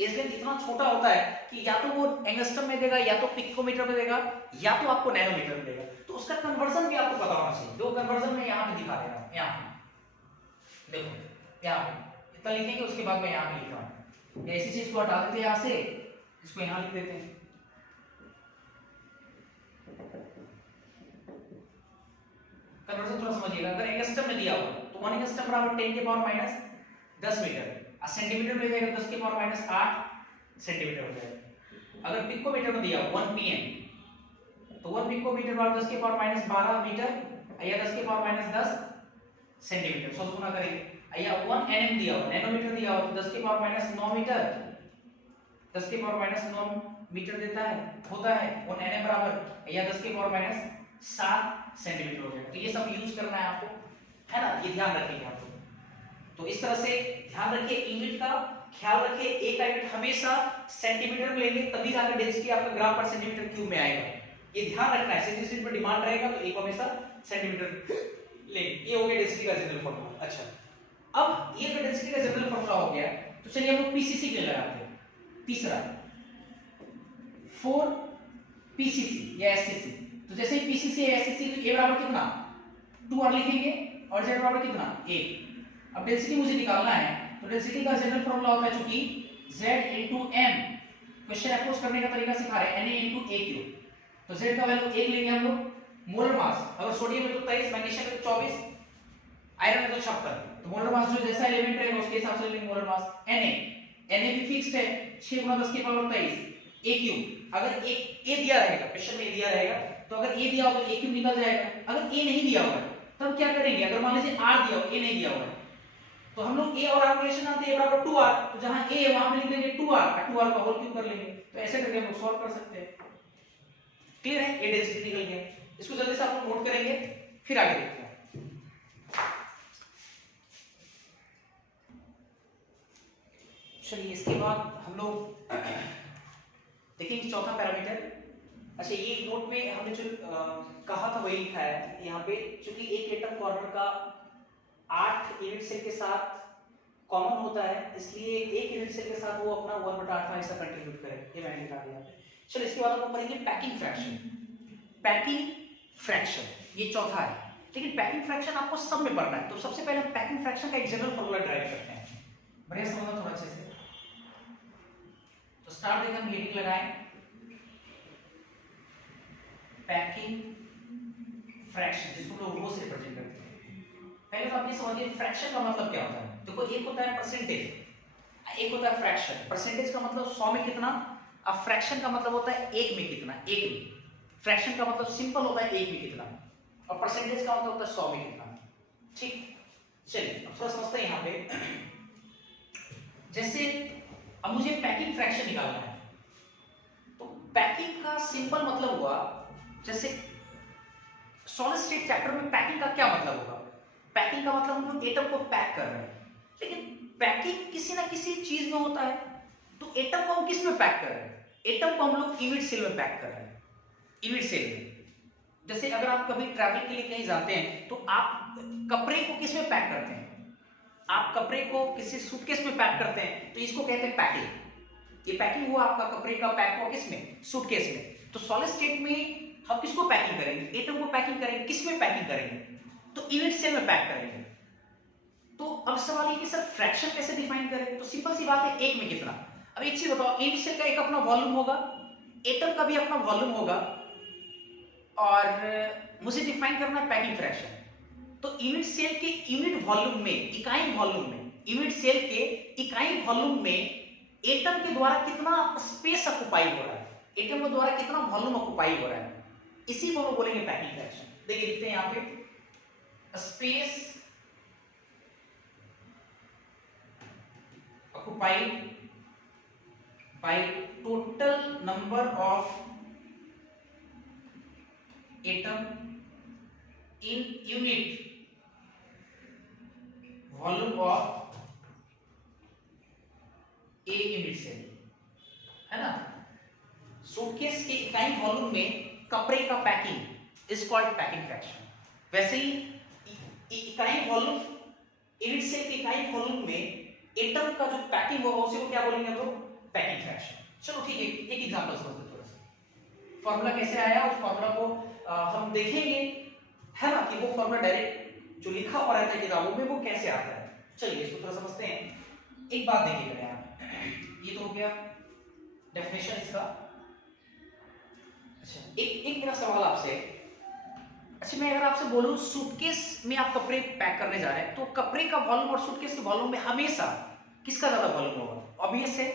एज लेंथ इतना छोटा होता है कि या तो वो एंगस्ट्रम में देगा, या तो पिकोमीटर में देगा, या तो आपको नैनोमीटर में देगा, तो उसका कन्वर्जन भी आपको पता होना चाहिए। दो कन्वर्जन में यहाँ पे दिखा दे रहा हूँ, यहाँ देखो, यहाँ पे इतना लिखेंगे, उसके बाद मैं यहाँ पे लिख रहा हूँ, या इसी चीज को हटा देते हैं यहाँ से, इसको यहाँ लिख देते हैं। कन्वर्जन थोड़ा समझिएगा, अगर एंगस्ट्रम में दिया हुआ तो 1 एंगस्ट्रम बराबर 10 के पावर माइनस 10 मीटर, और सेंटीमीटर में जाएगा 10 के पावर माइनस 8 सेंटीमीटर हो जाएगा। अगर पिकोमीटर में दिया 1 pm, तो 1 पिकोमीटर बराबर 10 के पावर माइनस 12 मीटर, या 10 के पावर माइनस 10 सेंटीमीटर, 100 से गुना करेंगे। या 1 nm दिया हुआ, नैनोमीटर दिया हुआ, तो 10 के पावर माइनस 9 मीटर, 10 के पावर माइनस 9 मीटर देता है, होता है 1 nm बराबर, या 10 के पावर माइनस 7 सेंटीमीटर हो जाएगा। तो ये सब यूज करना है आपको, है ना, ये ध्यान रखिएगा आप लोग। तो इस तरह से ध्यान रखिए, यूनिट का ख्याल रखिए, एक यूनिट हमेशा सेंटीमीटर में लेंगे तभी जाकर डेंसिटी आपका ग्राम पर सेंटीमीटर क्यूब में आएगा, ये ध्यान रखना है। सेंटीमीटर पर डिमांड रहेगा तो एक हमेशा सेंटीमीटर लेंगे। ये हो गया डेंसिटी का जनरल फॉर्मूला। अच्छा, अब ये अगर डेंसिटी का जनरल फॉर्मूला हो गया, तो चलिए हम लोग पीसीसी के लिए लगाते हैं। तीसरा 4 पीसीसी या एससीसी, तो जैसे ही पीसीसी या एससीसी, तो ए बराबर कितना 2 r लिखेंगे, और z बराबर कितना 1। अब डेंसिटी मुझे निकालना है, तो डेंसिटी का जनरल फॉर्मूला होता है चूंकि z m, क्वेश्चन अप्रोच करने का तरीका सिखा रहे हैं, Na * aq, तो z का वैल्यू 1 लेंगे हम लोग। मोलर मास, अगर सोडियम में तो 23, मैग्नीशियम में तो 24, आयरन में तो 56, तो मोलर मास जो जैसा एलिमेंट रहेगा उसके हिसाब से लेंगे मोलर मास। Na भी फिक्स्ड है, 6 × 10 की पावर 23 aq, अगर एक a दिया रहेगा, क्वेश्चन में a दिया रहेगा, तो अगर a दिया हो तो aq निकल जाएगा। अगर a नहीं दिया होगा तो हम क्या करेंगे, अगर मान लीजिए r दिया हो, a नहीं दिया हुआ है, तो हम लोग a और r रिलेशन आते हैं बराबर 2r, तो जहां a है वहां पे लिख देंगे 2r, 2r का होल क्यूब कर लेंगे। तो ऐसे करके हम लोग सॉल्व कर सकते हैं। क्लियर है, ये डेंसिटी निकल गया। इसको जल्दी से आप लोग नोट करेंगे, फिर आगे देखते हैं। चलिए इसके बाद हम लोग देखेंगे चौथा पैरामीटर। अच्छा, ये नोट में हमने जो कहा था वही लिखा है यहाँ पे, क्योंकि एक एटम कॉर्नर का 8 यूनिट सेल के साथ कॉमन होता है, इसलिए एक यूनिट सेल के साथ वो अपना 1/8 हिस्सा कंट्रीब्यूट करे, ये मैंने लिखा दिया है। चलो इसके बाद हम लोग पढ़ेंगे पैकिंग फ्रैक्शन। पैकिंग फ्रैक्शन ये चौथा है, लेकिन पैकिंग फ्रैक्शन आपको सब में पढ़ना है। तो सबसे पहले हम पैकिंग फ्रैक्शन का एक जनरल फॉर्मूला ड्राइव करते हैं, बढ़िया समझना थोड़ा अच्छे से। तो स्टार्ट देखिए, हम हेडिंग लगाएं पैकिंग फ्रैक्शन, जिसको लोग रो से रिप्रेजेंट करते हैं। पहले तो आप ये समझिए फ्रैक्शन का मतलब क्या होता है। देखो, एक होता है परसेंटेज, एक होता है फ्रैक्शन। परसेंटेज का मतलब 100 में कितना, अब फ्रैक्शन का मतलब होता है 1 में कितना, 1 में। फ्रैक्शन का मतलब सिंपल होता है 1 में कितना, और परसेंटेज का मतलब होता है 100 में कितना। ठीक, चलिए अब थोड़ा समझते हैं यहाँ पे। जैसे अब मुझे पैकिंग फ्रैक्शन निकालना है, तो पैकिंग का सिंपल मतलब हुआ, जैसे सॉलिड स्टेट चैप्टर में पैकिंग का क्या मतलब होगा। पैकिंग का मतलब हम लोग एटम को पैक कर रहे हैं, लेकिन पैकिंग किसी ना किसी चीज में होता है। तो एटम को हम किस में पैक कर रहे हैं, एटम को हम लोग इमिड सेल में पैक कर रहे हैं, इमिड सेल में। जैसे अगर आप कभी ट्रैवल के लिए कहीं जाते हैं, तो आप कपड़े को किस में पैक करते हैं, आप कपड़े को किसी सूटकेस में पैक करते हैं, तो इसको कहते हैं पैकिंग। ये पैकिंग हुआ आपका कपड़े का, पैक हुआ किस में, सूटकेस में। तो सॉलिड स्टेट में हम किसको पैकिंग करेंगे, एटम को पैकिंग करेंगे, किस में पैकिंग करेंगे, तो इमिड सेल में पैक करेंगे। तो अब सवाल है कि सर फ्रैक्शन कैसे डिफाइन करें। तो सिंपल सी बात है, 1 में कितना। अब एक चीज बताओ, इमिड सेल का एक अपना वॉल्यूम होगा, एटम का भी अपना वॉल्यूम होगा, और मुझे डिफाइन करना है पैकिंग फ्रैक्शन। तो यूनिट सेल के यूनिट वॉल्यूम में, इकाई वॉल्यूम में, यूनिट सेल के इकाई वॉल्यूम में एटम के द्वारा कितना स्पेस ऑक्युपाई हो रहा है, एटम के द्वारा कितना वॉल्यूम ऑक्युपाई हो रहा है, इसी को हम बोलेंगे पैकिंग फ्रैक्शन। देखिए लिखते हैं यहां पे, space occupied by total number of atom in unit volume of a unit cell, है ना। सूटकेस के इकाई वॉल्यूम में कपड़े का packing is called packing fraction. वैसे ही इकाई वॉल्यूम, यूनिट सेल के इकाई वॉल्यूम में एटम का जो पैकिंग होगा उसी को क्या बोलेंगे हम लोग, पैकिंग फ्रैक्शन। चलो ठीक है, एक एग्जांपल समझते थोड़ा सा। फॉर्मूला कैसे आया, उस फॉर्मूला को हम देखेंगे, है ना, कि वो फॉर्मूला डायरेक्ट जो लिखा हुआ रहता है किताबों में वो कैसे आता है। चलिए इसको थोड़ा समझते हैं। एक बात देखिएगा यहाँ, ये तो हो गया डेफिनेशन इसका। अच्छा, एक मेरा सवाल आपसे, अच्छा मैं अगर आपसे बोलूं सूटकेस में आप कपड़े पैक करने जा रहे हैं, तो कपड़े का वॉल्यूम और सूटकेस के वॉल्यूम में हमेशा किसका ज्यादा वॉल्यूम होगा, ऑब्वियस है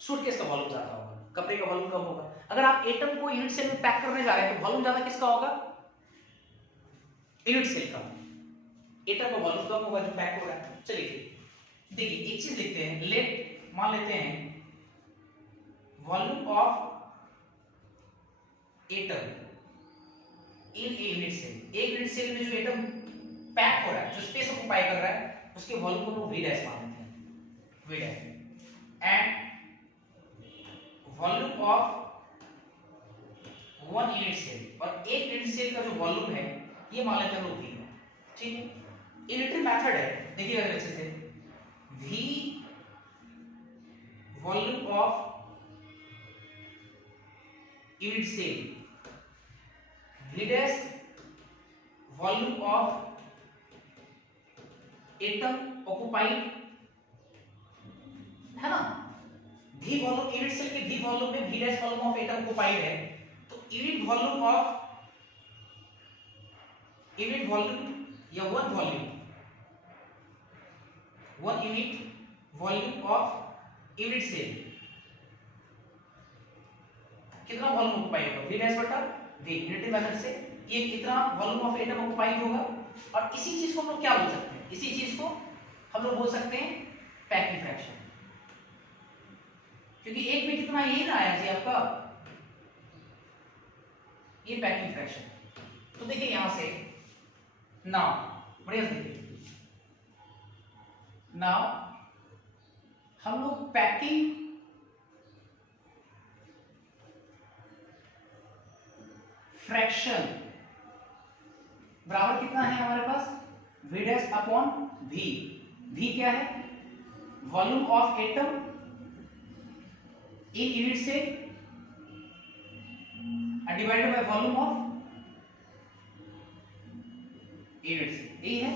सूटकेस का वॉल्यूम ज्यादा होगा, कपड़े का वॉल्यूम कम होगा। अगर आप एटम को यूनिट सेल में पैक करने जा रहे हैं, तो वॉल्यूम ज्यादा किसका होगा, यूनिट सेल का। एटम का वॉल्यूम कम होगा जो पैक हो रहा है। चलिए देखिए एक चीज लिखते हैं, लेट मान लेते हैं volume of atom in a unit cell. एक यूनिट सेल में जो एटम पैक हो रहा है, जो स्पेस ऑक्युपाई कर रहा है, उसके वॉल्यूम को हम वी डैश मान लेते हैं, V dash. And volume of one unit cell, और एक यूनिट सेल का जो वॉल्यूम है ये मान लेते हैं हम लोग वी। ठीक है, इलेक्ट्रिक मेथड है, देखिए अच्छे से, v volume of unit cell, v dash volume of atom occupied, है ना। v वॉल्यूम यूनिट सेल के v वॉल्यूम में v dash volume of atom occupied है, तो unit volume of unit volume या one volume, one unit volume of unit cell कितना volume occupy होगा, v dash बटा v, यूनिट मेथड से ये इतना वॉल्यूम ऑफ एटम ऑक्युपाइड होगा। और इसी चीज को हम लोग क्या बोल सकते हैं, इसी चीज को हम लोग बोल सकते हैं पैकिंग फ्रैक्शन, क्योंकि एक में कितना यही ना आया जी आपका, ये पैकिंग फ्रैक्शन। तो देखिए यहां से नाउ बढ़िया से देखिए, नाउ हम लोग पैकिंग फ्रैक्शन बराबर कितना है हमारे पास, v dash upon v। v क्या है, volume of atom in unit cell divided by volume of unit cell, यही है।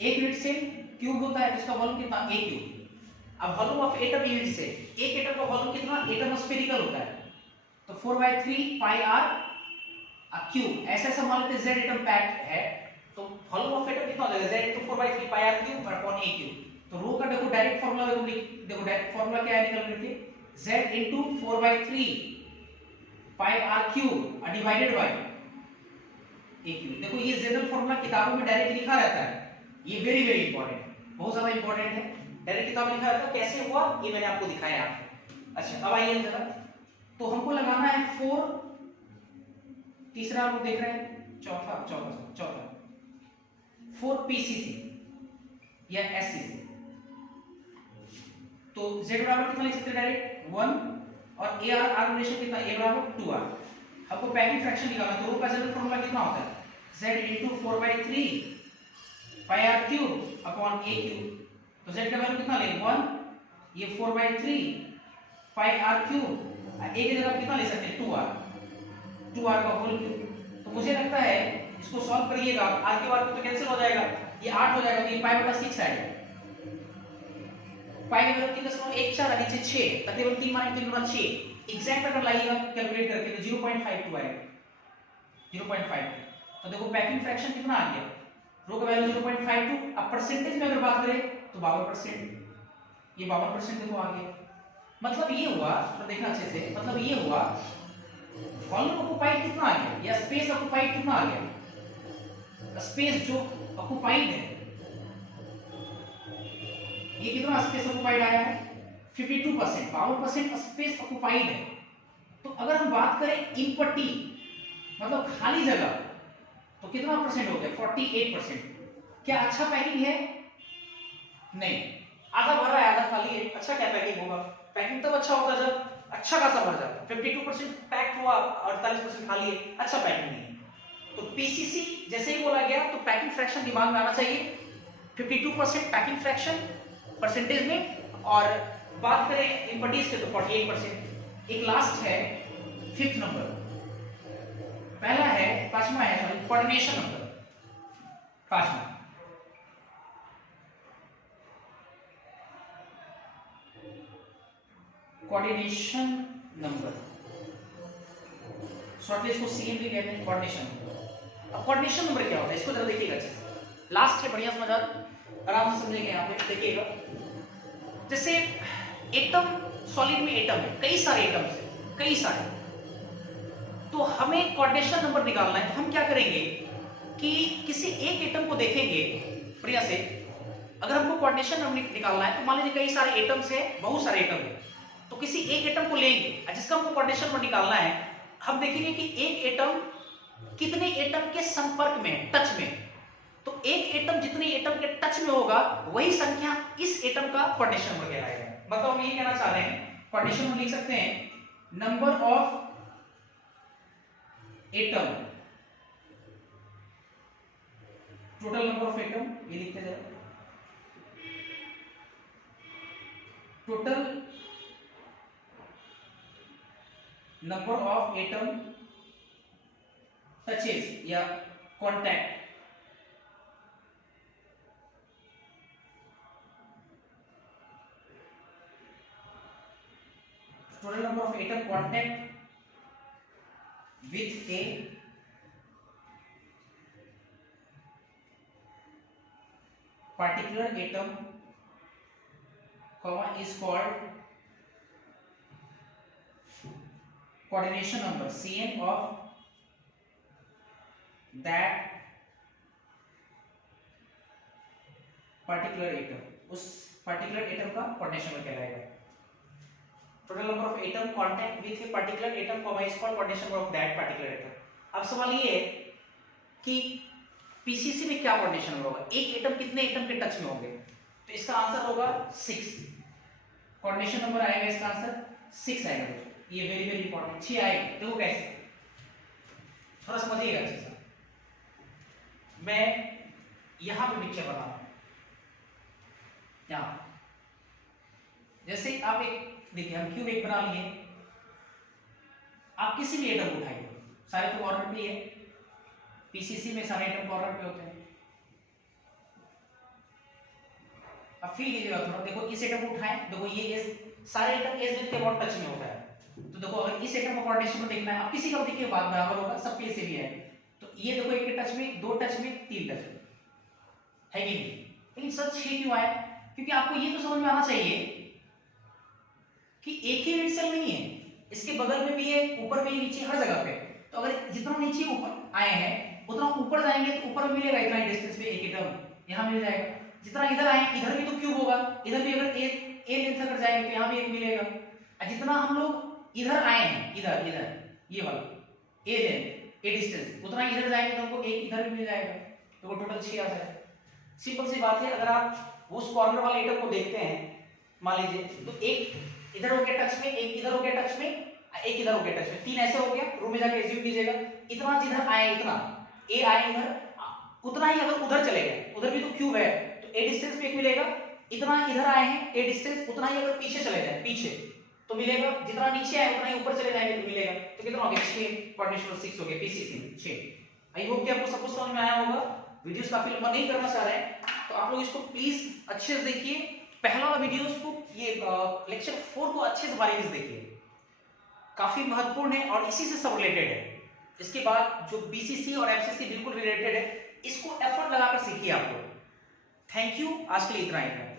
एक यूनिट से क्यूब होता है, इसका वॉल्यूम कितना, a क्यूब। अब वॉल्यूम ऑफ एटम यूनिट से, एक एटम का वॉल्यूम कितना, एटम स्फेरिकल होता है, तो 4/3 पाई आर क्यूब। ऐसे ऐसा मान लेते हैं z एटम पैक्ड है, तो वॉल्यूम ऑफ एटम कितना हो जाएगा, z तो 4/3 pi are cube upon a cube. तो रो का देखो डायरेक्ट फार्मूला देखो डायरेक्ट फार्मूला क्या है निकल करके, z into 4/3 pi are cube divided by a cube. देखो ये जनरल फार्मूला किताबों में डायरेक्ट लिखा रहता है, ये वेरी वेरी इंपॉर्टेंट, बहुत ज्यादा इंपॉर्टेंट है, डायरेक्ट किताब में लिखा रहता है। कैसे हुआ ये मैंने आपको दिखाया आपको। अच्छा अब आइए जरा, तो हमको लगाना है 4, तीसरा आप लोग देख रहे हैं, चौथा 4 पीसीसी या एससीसी। तो z बराबर कितना लिख सकते हैं डायरेक्ट 1, और ए आर आर रिलेशन कितना, a बराबर 2r। हमको पैकिंग फ्रैक्शन निकालना है, तो रो का जनरल फार्मूला कितना होता है, z into 4/3 pi are cube upon a cube. तो z का वैल्यू कितना लेंगे 1, ये 4/3 पाई आर क्यूब, a की जगह कितना ले सकते हैं 2r का होल क्यूब। तो मुझे लगता है इसको सॉल्व करिएगा, r के बार तो कैंसिल हो जाएगा, ये 8 हो जाएगा, तो ये पाई/6 आएगा। पाई का वैल्यू 3.14 और नीचे 6, तकरीबन 3 माइनस 3 बराबर 6। एग्जैक्ट अगर लाइएगा कैलकुलेट करके तो 0.52 आएगा, 0.52। तो देखो पैकिंग फ्रैक्शन कितना आ गया, रो का वैल्यू 0.52। अब परसेंटेज में अगर बात करें तो 52%, ये 52% देखो आ गया। मतलब ये हुआ, तो देखना अच्छे से, मतलब ये हुआ वॉल्यूम ऑक्युपाइड कितना आ गया, या स्पेस ऑक्युपाइड कितना आ गया, स्पेस जो ऑक्युपाइड है, ये कितना स्पेस ऑक्युपाइड आया है 52%, 52% स्पेस ऑक्युपाइड है। तो अगर हम बात करें इम्पटी मतलब खाली जगह, तो कितना परसेंट हो गया 48%। क्या अच्छा पैकिंग है, नहीं, आधा भरा है आधा खाली है, अच्छा क्या पैकिंग होगा, पैकिंग तब अच्छा होता जब अच्छा खासा भर जाता। 52% पैक्ड हुआ, 48% खाली है, अच्छा पैकिंग नहीं है। तो पीसीसी जैसे ही बोला गया तो पैकिंग फ्रैक्शन दिमाग में आना चाहिए, 52% पैकिंग फ्रैक्शन परसेंटेज में, और बात करें इम्पटीज के तो 48%। एक लास्ट है 5th नंबर, पहला है 5वां है सॉरी कोऑर्डिनेशन नंबर, 5वां कोऑर्डिनेशन नंबर, शॉर्टली इसको सीएम भी कहते हैं, कोऑर्डिनेशन नंबर। अब कोऑर्डिनेशन नंबर क्या होता है, इसको जरा देखिएगा अच्छे से, लास्ट है बढ़िया समझ आराम से समझेंगे। यहाँ पे देखिएगा, जैसे एटम, सॉलिड में एटम है, कई सारे एटम्स है, कई सारे, तो हमें कोऑर्डिनेशन नंबर निकालना है। तो हम क्या करेंगे कि किसी एक एटम को देखेंगे बढ़िया से, अगर हमको कोऑर्डिनेशन नंबर निकालना है तो मान लीजिए कई सारे एटम्स है, बहुत सारे एटम है, तो किसी एक एटम को लेंगे जिसका हमको कोऑर्डिनेशन नंबर निकालना है। हम देखेंगे कि एक एटम कितने एटम के संपर्क में, टच में, तो एक एटम जितने एटम के टच में होगा वही संख्या इस एटम का कोऑर्डिनेशन नंबर कहलाएगा। मतलब हम ये कहना चाह रहे हैं, कोऑर्डिनेशन नंबर लिख सकते हैं number of atom, total number of atom, ये लिखते जरा, total number of atom touches या contact, total number of atom contact with a particular atom comma is called coordination number, Cn of that particular atom, उस particular atom का coordination number कहलाएगा। Total number of atom contact with a particular atom comma is called coordination number of that particular atom. अब सवाल ये है कि PCC में क्या कोऑर्डिनेशन नंबर होगा, एक एटम कितने एटम के टच में होंगे, तो इसका आंसर होगा 6। कोऑर्डिनेशन नंबर आएगा इसका आंसर 6 आएगा। ये वेरी वेरी इंपॉर्टेंट 6 आएगा। देखो कैसे, थोड़ा समझिएगा अच्छे से। मैं यहां पे पिक्चर बना रहा हूं, यहां जैसे आप एक देखिए, हम क्यूब एक बना लिए, आप किसी भी एटम को उठाइए, सारे तो कॉर्नर पे ही है, पीसीसी में सारे एटम कॉर्नर पे होते हैं। अब फील कीजिएगा थोड़ा, देखो इस एटम को उठाएं, देखो ये सारे एटम एज विथ के अबाउट टच में होता है, तो देखो अगर इस एटम का कोऑर्डिनेशन में देखना है, अब किसी का देखिए बात बराबर होगा, सबके लिए सेम है, तो ये देखो एक के टच में, दो टच में, तीन टच में, है कि नहीं? लेकिन सच 6 क्यों आया? क्योंकि आपको ये तो समझ में आना चाहिए कि एक ही यूनिट सेल नहीं है, इसके बगल में भी है, ऊपर भी है, नीचे हर जगह पे। तो अगर जितना नीचे ऊपर आए हैं उतना ऊपर जाएंगे तो ऊपर मिलेगा इतना ही डिस्टेंस पे एक एटम यहां मिल जाएगा। जितना इधर आए, इधर भी तो क्यूब होगा, इधर भी अगर ए लेंथ अगर जाएंगे तो यहां भी एक मिलेगा। और जितना हम लोग इधर आए हैं, इधर इधर ये वाला ए लेंथ ए डिस्टेंस, उतना इधर जाएंगे तो हमको एक इधर भी मिल जाएगा, तो वो टोटल 6 आ जाएगा। सिंपल सी बात है। अगर आप उस कॉर्नर वाले एटम को देखते हैं, मान लीजिए, तो एक इधर हो गया टच में, एक इधर हो गया टच में, एक इधर हो गया टच में, 3 ऐसे हो गया। रूम में जाके एज्यूम कीजिएगा, इतना जिधर आए, इतना ए आए इधर, उतना ही अगर उधर चले गए, उधर भी तो क्यूब है, तो ए डिस्टेंस पे एक मिलेगा। इतना इधर आए हैं ए डिस्टेंस, उतना ही अगर पीछे चले जाए, पीछे तो मिलेगा। जितना नीचे आए उतना ही ऊपर चले जाएंगे तो मिलेगा। तो कितना हो गया? 6, कोऑर्डिनेशन 6 हो गया पीसीसी में 6। आई होप कि आपको सब कुछ समझ में आया होगा। वीडियोस काफी लंबा नहीं करना चाह रहे हैं, तो आप लोग इसको प्लीज अच्छे से देखिए। पहला वाला वीडियोस को, ये लेक्चर 4 को अच्छे से बारीकी से देखिए, काफी महत्वपूर्ण है और इसी से सब रिलेटेड है। इसके बाद जो बीसीसी और एफसीसी बिल्कुल रिलेटेड है, इसको एफर्ट लगाकर सीखिए आप लोग। थैंक यू, आज के लिए इतना ही है।